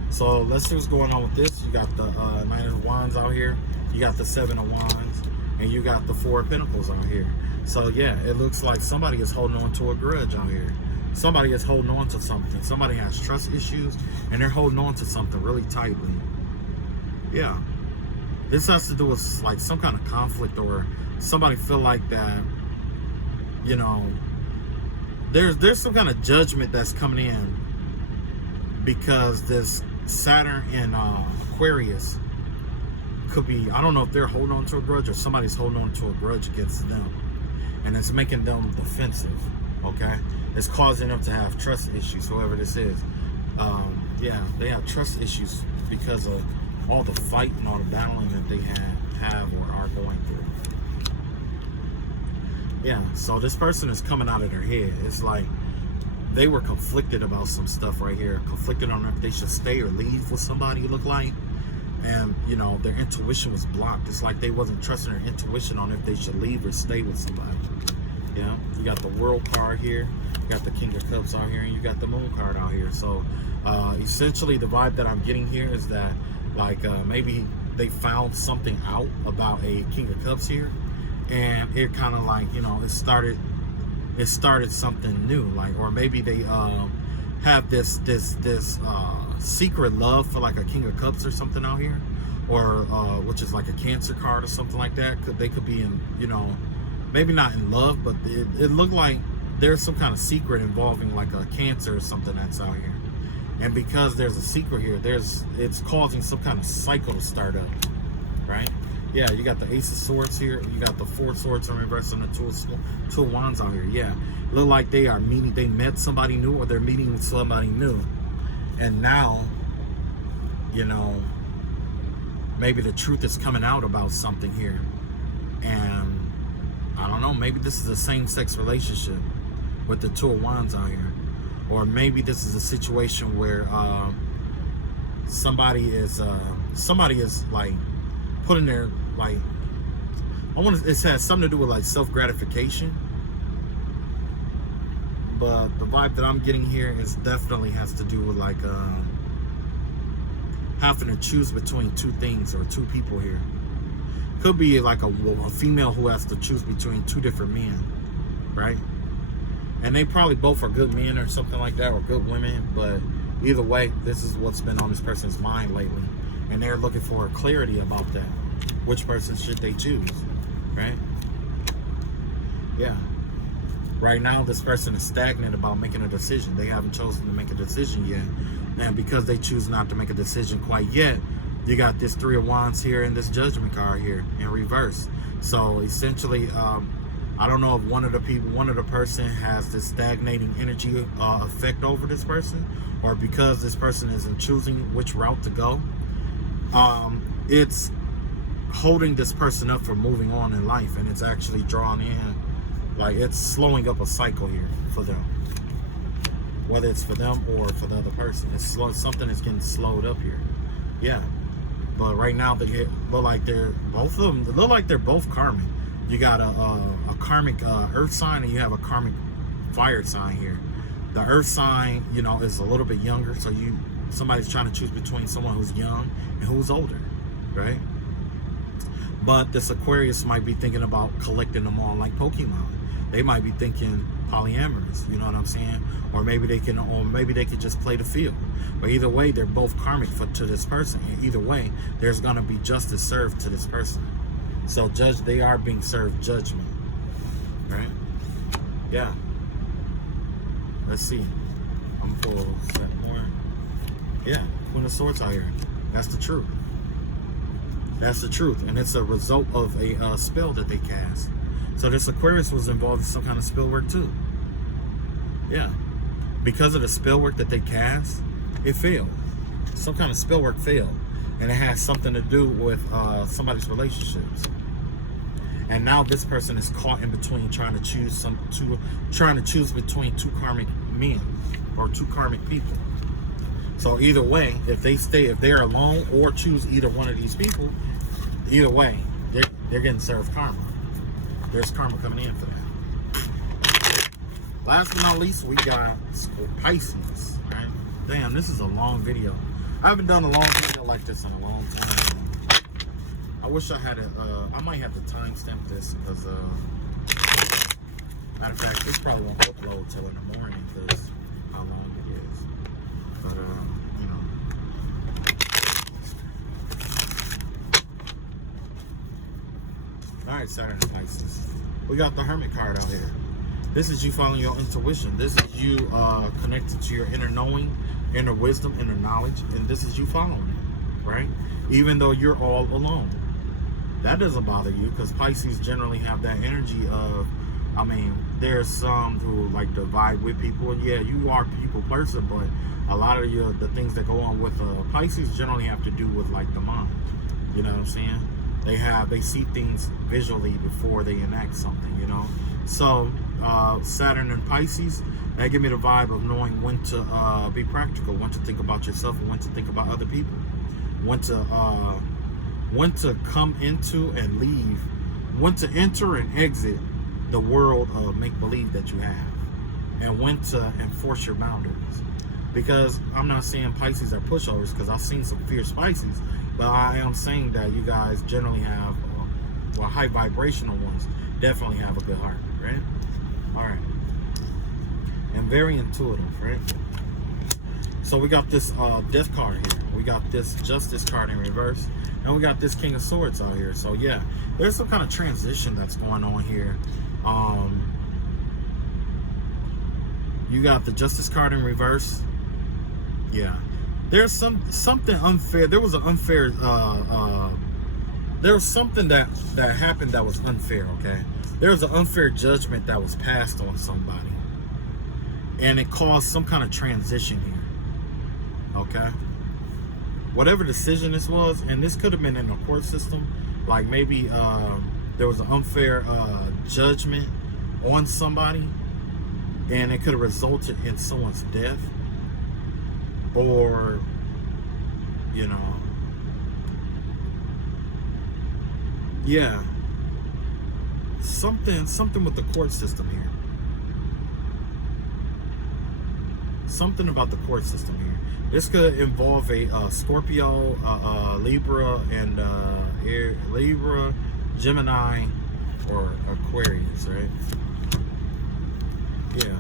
So let's see what's going on with this. You got the Nine of Wands out here. You got the Seven of Wands. And you got the Four of Pentacles out here. So yeah, it looks like somebody is holding on to a grudge out here. Somebody is holding on to something. Somebody has trust issues, and they're holding on to something really tightly. Yeah. This has to do with like some kind of conflict, or somebody feel like that, you know, there's some kind of judgment that's coming in, because this Saturn in Aquarius could be, I don't know if they're holding on to a grudge or somebody's holding on to a grudge against them, and it's making them defensive. Okay, it's causing them to have trust issues, whoever this is. Yeah, they have trust issues because of all the fight and all the battling that they have or are going through. Yeah, so this person is coming out of their head. It's like they were conflicted about some stuff right here. Conflicted on if they should stay or leave with somebody, it looked like. And, you know, their intuition was blocked. It's like they wasn't trusting their intuition on if they should leave or stay with somebody. You know, you got the World card here. You got the King of Cups out here. And you got the Moon card out here. So, essentially, the vibe that I'm getting here is that, like, maybe they found something out about a King of Cups here. And it kind of like, you know, it started something new, like, or maybe they have this secret love for like a King of Cups or something out here, or which is like a Cancer card or something like that. They could be in, you know, maybe not in love, but it looked like there's some kind of secret involving like a Cancer or something that's out here. And because there's a secret here, it's causing some kind of cycle to start up, right? Yeah, you got the Ace of Swords here. You got the Four of Swords in reverse and the Two of Wands out here. Yeah, look like they met somebody new, or they're meeting with somebody new. And now, you know, maybe the truth is coming out about something here. And I don't know, maybe this is a same-sex relationship with the Two of Wands out here. Or maybe this is a situation where somebody is like putting their, like, it has something to do with like self-gratification, but the vibe that I'm getting here is definitely has to do with like having to choose between two things or two people here. Could be like a female who has to choose between two different men, right? And they probably both are good men or something like that, or good women, but either way, this is what's been on this person's mind lately. And they're looking for clarity about that. Which person should they choose, right? Yeah. Right now, this person is stagnant about making a decision. They haven't chosen to make a decision yet. And because they choose not to make a decision quite yet, you got this Three of Wands here and this Judgment card here in reverse. So essentially, I don't know if one of the person has this stagnating energy effect over this person, or because this person isn't choosing which route to go. It's holding this person up for moving on in life, and it's actually drawing in, like, it's slowing up a cycle here for them, whether it's for them or for the other person. Something is getting slowed up here. Yeah, but right now they look like both of them look like they're both karmic. You got a karmic earth sign, and you have a karmic fire sign here. The earth sign, you know, is a little bit younger, so somebody's trying to choose between someone who's young and who's older, right? But this Aquarius might be thinking about collecting them all like Pokemon. They might be thinking polyamorous, you know what I'm saying? Or maybe they can just play the field. But either way, they're both karmic to this person. And either way, there's gonna be justice served to this person. So they are being served judgment, right? Yeah. Let's see. I'm full set more. Yeah, Queen of Swords out here. That's the truth. That's the truth, and it's a result of a spell that they cast. So this Aquarius was involved in some kind of spell work too. Yeah, because of the spell work that they cast, it failed. Some kind of spell work failed, and it has something to do with somebody's relationships. And now this person is caught in between, trying to choose between two karmic men or two karmic people. So either way, if they're alone or choose either one of these people, either way, they're getting served karma. There's karma coming in for that. Last but not least, we got Pisces, right? Damn, this is a long video. I haven't done a long video like this in a long time. I wish I had it. I might have to timestamp this because, matter of fact, this probably won't upload till in the morning because how long it is. But, you know. All right, Saturn and Pisces. We got the Hermit card out here. This is you following your intuition. This is you connected to your inner knowing, inner wisdom, inner knowledge, and this is you following it, right? Even though you're all alone. That doesn't bother you, because Pisces generally have that energy of, I mean, there's some who like to vibe with people, and yeah, you are a people person, but a lot of the things that go on with Pisces generally have to do with like the mind. You know what I'm saying? They see things visually before they enact something, you know? So Saturn and Pisces, that give me the vibe of knowing when to be practical, when to think about yourself, and when to think about other people, when to come into and leave, when to enter and exit the world of make-believe that you have, and when to enforce your boundaries. Because I'm not saying Pisces are pushovers, because I've seen some fierce Pisces, but I am saying that you guys generally have, well, high vibrational ones definitely have a good heart, right? All right. And very intuitive, right? So we got this Death card here. We got this Justice card in reverse. And we got this King of Swords out here. So yeah, there's some kind of transition that's going on here. You got the Justice card in reverse. Yeah. There's something unfair. There was an unfair there was something that happened that was unfair, okay? There was an unfair judgment that was passed on somebody. And it caused some kind of transition here. Okay? Whatever decision this was, and this could have been in the court system, like maybe there was an unfair judgment on somebody, and it could have resulted in someone's death, or, you know, yeah, something with the court system here. Something about the court system here. This could involve a Scorpio, Libra, and Libra, Gemini, or Aquarius, right? Yeah,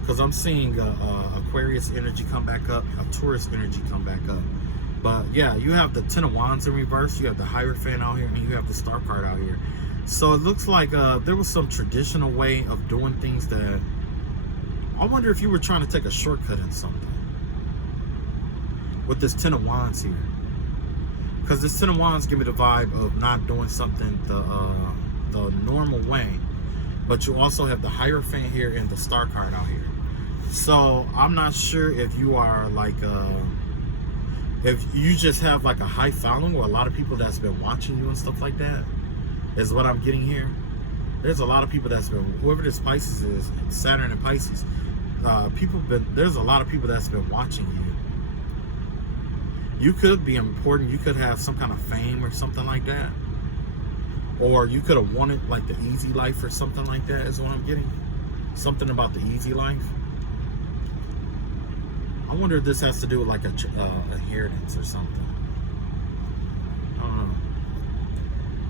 because I'm seeing Aquarius energy come back up, a Taurus energy come back up. But yeah, you have the Ten of Wands in reverse, you have the Hierophant out here, and you have the Star card out here. So it looks like there was some traditional way of doing things that, I wonder if you were trying to take a shortcut in something with this Ten of Wands here. Because this Ten of Wands give me the vibe of not doing something the normal way. But you also have the Hierophant here and the Star card out here. So I'm not sure if you are like, if you just have like a high following, or a lot of people that's been watching you and stuff like that, is what I'm getting here. There's a lot of people that's been, whoever this Pisces is, Saturn and Pisces, there's a lot of people that's been watching you. You could be important, you could have some kind of fame or something like that. Or you could have wanted like the easy life or something like that, is what I'm getting. Something about the easy life. I wonder if this has to do with like a inheritance or something. I don't know.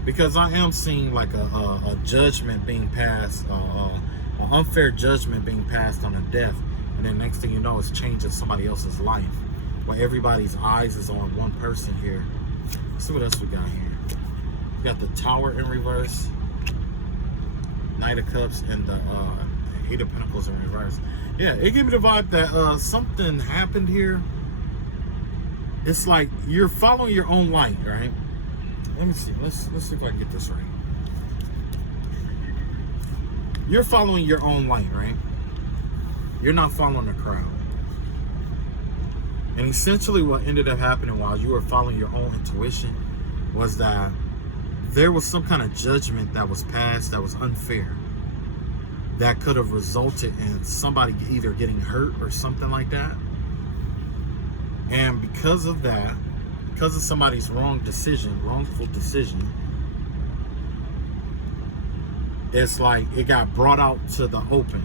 Because I am seeing like a judgment being passed, an unfair judgment being passed on a death, and then next thing you know, it's changing somebody else's life, where everybody's eyes is on one person here. Let's see what else we got here. We got the Tower in reverse, Knight of Cups, and the Eight of Pentacles in reverse. Yeah, it gave me the vibe that something happened here. It's like you're following your own light, right? Let me see. Let's see if I can get this right. You're following your own light, right? You're not following the crowd. And essentially what ended up happening while you were following your own intuition was that there was some kind of judgment that was passed that was unfair, that could have resulted in somebody either getting hurt or something like that. And because of that, because of somebody's wrongful decision, it's like it got brought out to the open.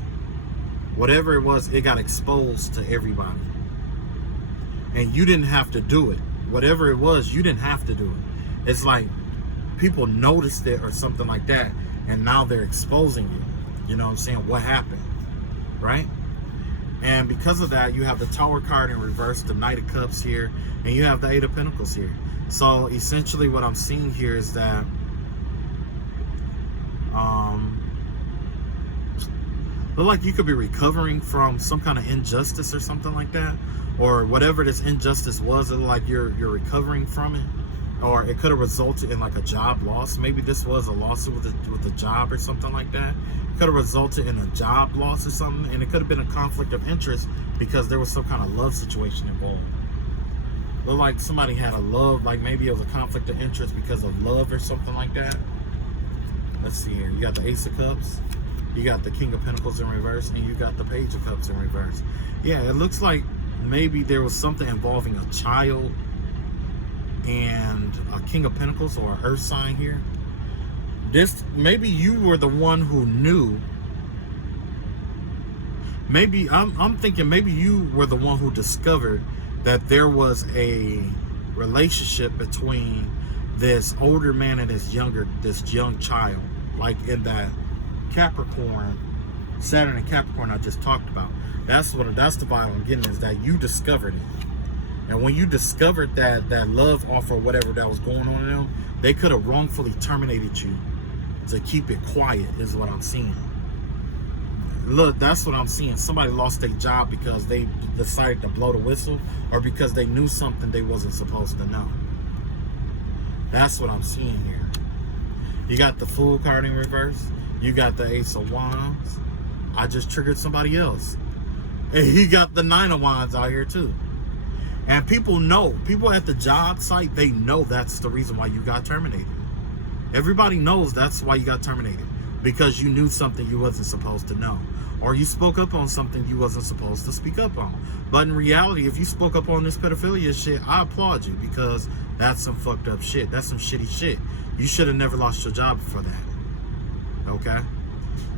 Whatever it was, it got exposed to everybody. And you didn't have to do it. Whatever it was, you didn't have to do it. It's like people noticed it or something like that, and now they're exposing you. You know what I'm saying? What happened, right? And because of that, you have the Tower card in reverse, the Knight of Cups here, and you have the Eight of Pentacles here. So essentially what I'm seeing here is that Look like you could be recovering from some kind of injustice or something like that, or whatever this injustice was. It looked like you're recovering from it, or it could have resulted in like a job loss. Maybe this was a lawsuit with a job or something like that. It could have resulted in a job loss or something, and it could have been a conflict of interest because there was some kind of love situation involved. Look like somebody had a love, like maybe it was a conflict of interest because of love or something like that. Let's see here. You got the Ace of Cups, you got the King of Pentacles in reverse, and you got the Page of Cups in reverse. Yeah, it looks like maybe there was something involving a child and a King of Pentacles or an Earth sign here. Maybe you were the one who knew. Maybe I'm thinking maybe you were the one who discovered that there was a relationship between this older man and this young child, like in that Capricorn, Saturn and Capricorn I just talked about. That's the vibe I'm getting, is that you discovered it. And when you discovered that love offer, whatever that was going on in them, they could have wrongfully terminated you to keep it quiet, is what I'm seeing. Look, that's what I'm seeing. Somebody lost their job because they decided to blow the whistle, or because they knew something they wasn't supposed to know. That's what I'm seeing here. You got the Fool card in reverse. You got the Ace of Wands. I just triggered somebody else. And you got the Nine of Wands out here too. And people know, people at the job site, they know that's the reason why you got terminated. Everybody knows that's why you got terminated. Because you knew something you wasn't supposed to know. Or you spoke up on something you wasn't supposed to speak up on. But in reality, if you spoke up on this pedophilia shit, I applaud you, because that's some fucked up shit. That's some shitty shit. You should have never lost your job for that. Okay?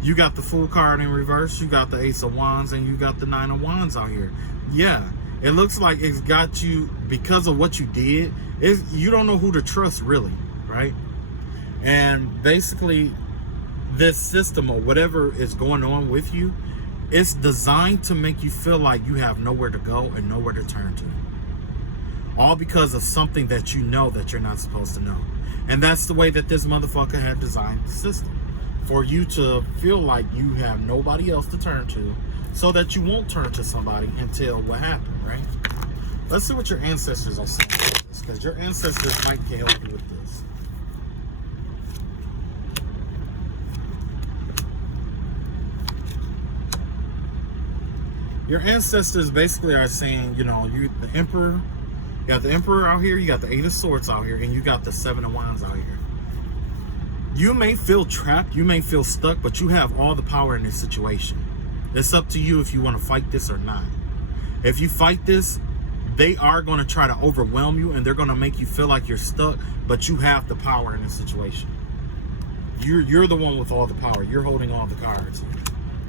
You got the Fool card in reverse. You got the Ace of Wands, and you got the Nine of Wands out here. Yeah. It looks like it's got you, because of what you did, you don't know who to trust, really, right? And basically, this system or whatever is going on with you, it's designed to make you feel like you have nowhere to go and nowhere to turn to. All because of something that you know that you're not supposed to know. And that's the way that this motherfucker had designed the system. For you to feel like you have nobody else to turn to, so that you won't turn to somebody until what happened, right? Let's see what your ancestors are saying about this, because your ancestors might can help you with this. Your ancestors basically are saying, you know, you got the Emperor out here, you got the Eight of Swords out here, and you got the Seven of Wands out here. You may feel trapped, you may feel stuck, but you have all the power in this situation. It's up to you if you want to fight this or not. If you fight this, they are going to try to overwhelm you, and they're going to make you feel like you're stuck, but you have the power in this situation. You're the one with all the power. You're holding all the cards,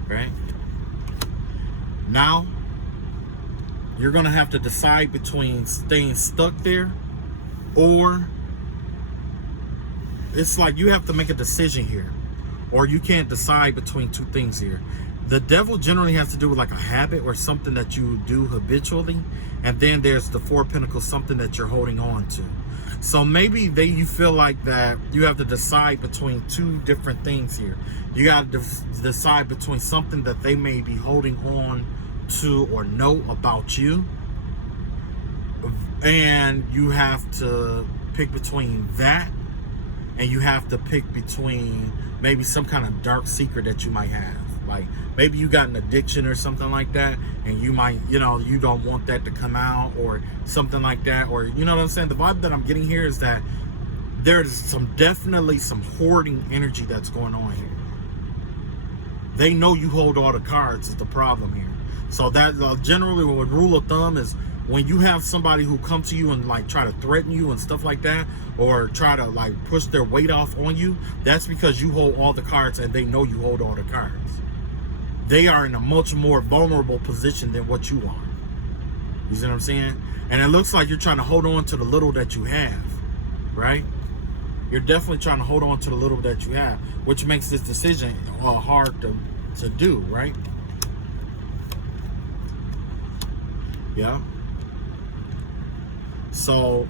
right? Now, you're going to have to decide between staying stuck there, or it's like you have to make a decision here, or you can't decide between two things here. The Devil generally has to do with like a habit or something that you do habitually, and then there's the Four of Pentacles, something that you're holding on to. So maybe you feel like that you have to decide between two different things here. You got to decide between something that they may be holding on to or know about you, and you have to pick between that, and you have to pick between maybe some kind of dark secret that you might have. Like maybe you got an addiction or something like that, and you might, you know, you don't want that to come out or something like that. Or, you know what I'm saying? The vibe that I'm getting here is that there's definitely some hoarding energy that's going on here. They know you hold all the cards is the problem here. So that generally what rule of thumb is, when you have somebody who come to you and like try to threaten you and stuff like that, or try to like push their weight off on you, that's because you hold all the cards and they know you hold all the cards. They are in a much more vulnerable position than what you are. You see what I'm saying? And it looks like you're trying to hold on to the little that you have, right? You're definitely trying to hold on to the little that you have, which makes this decision hard to do, right? Yeah. So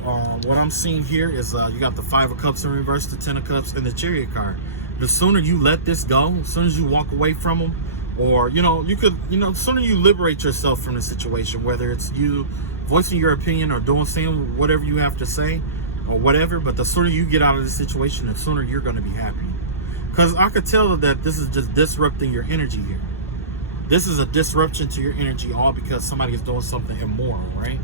what I'm seeing here is you got the Five of Cups in reverse, the Ten of Cups, and the Chariot card. The sooner you let this go, as soon as you walk away from them, Or, you could, the sooner you liberate yourself from the situation, whether it's you voicing your opinion or saying whatever you have to say or whatever, but the sooner you get out of the situation, the sooner you're going to be happy. Because I could tell that this is just disrupting your energy here. This is a disruption to your energy, all because somebody is doing something immoral, right?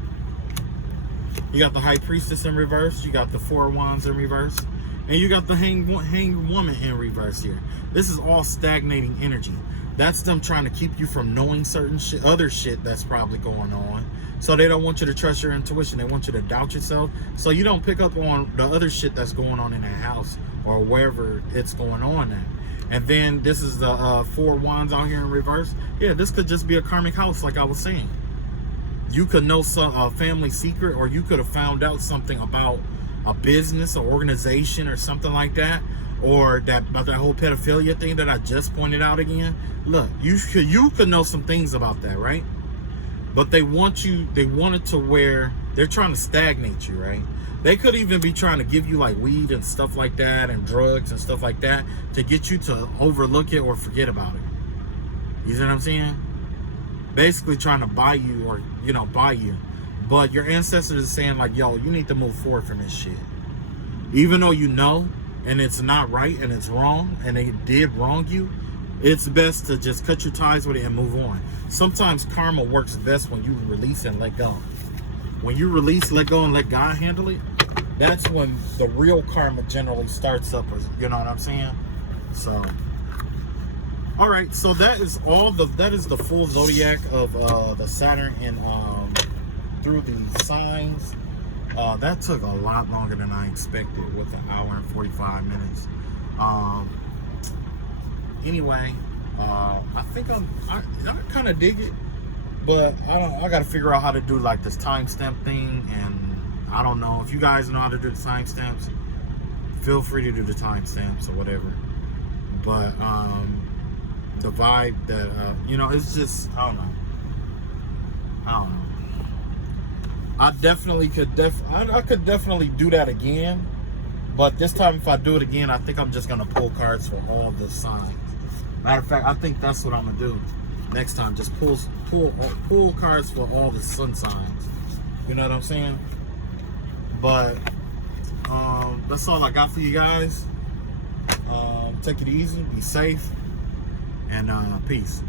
You got the High Priestess in reverse. You got the Four of Wands in reverse. And you got the Hanged Woman in reverse here. This is all stagnating energy. That's them trying to keep you from knowing certain shit, other shit that's probably going on. So they don't want you to trust your intuition. They want you to doubt yourself. So you don't pick up on the other shit that's going on in that house or wherever it's going on at. And then this is the Four Wands out here in reverse. Yeah, this could just be a karmic house, like I was saying. You could know a family secret, or you could have found out something about a business or organization or something like that, or about that whole pedophilia thing that I just pointed out again. Look, you could know some things about that, right? But they want it to where they're trying to stagnate you, right? They could even be trying to give you like weed and stuff like that and drugs and stuff like that to get you to overlook it or forget about it. You see what I'm saying? Basically trying to buy you, or buy you. But your ancestors are saying like, yo, you need to move forward from this shit. Even though you know and it's not right and it's wrong and they did wrong you, it's best to just cut your ties with it and move on. Sometimes karma works best when you release and let go. When you release, let go, and let God handle it, that's when the real karma generally starts up. You know what I'm saying? So, all right. So that is the full zodiac of the Saturn and through the signs. That took a lot longer than I expected, with 1 hour and 45 minutes. Anyway, I think I kind of dig it, but I got to figure out how to do like this timestamp thing, and I don't know if you guys know how to do the timestamps. Feel free to do the timestamps or whatever. But the vibe that it's just I don't know. I definitely I could definitely do that again, but this time if I do it again, I think I'm just gonna pull cards for all the signs. Matter of fact, I think that's what I'm gonna do next time. Just pull cards for all the sun signs. You know what I'm saying? But that's all I got for you guys. Take it easy, be safe, and peace.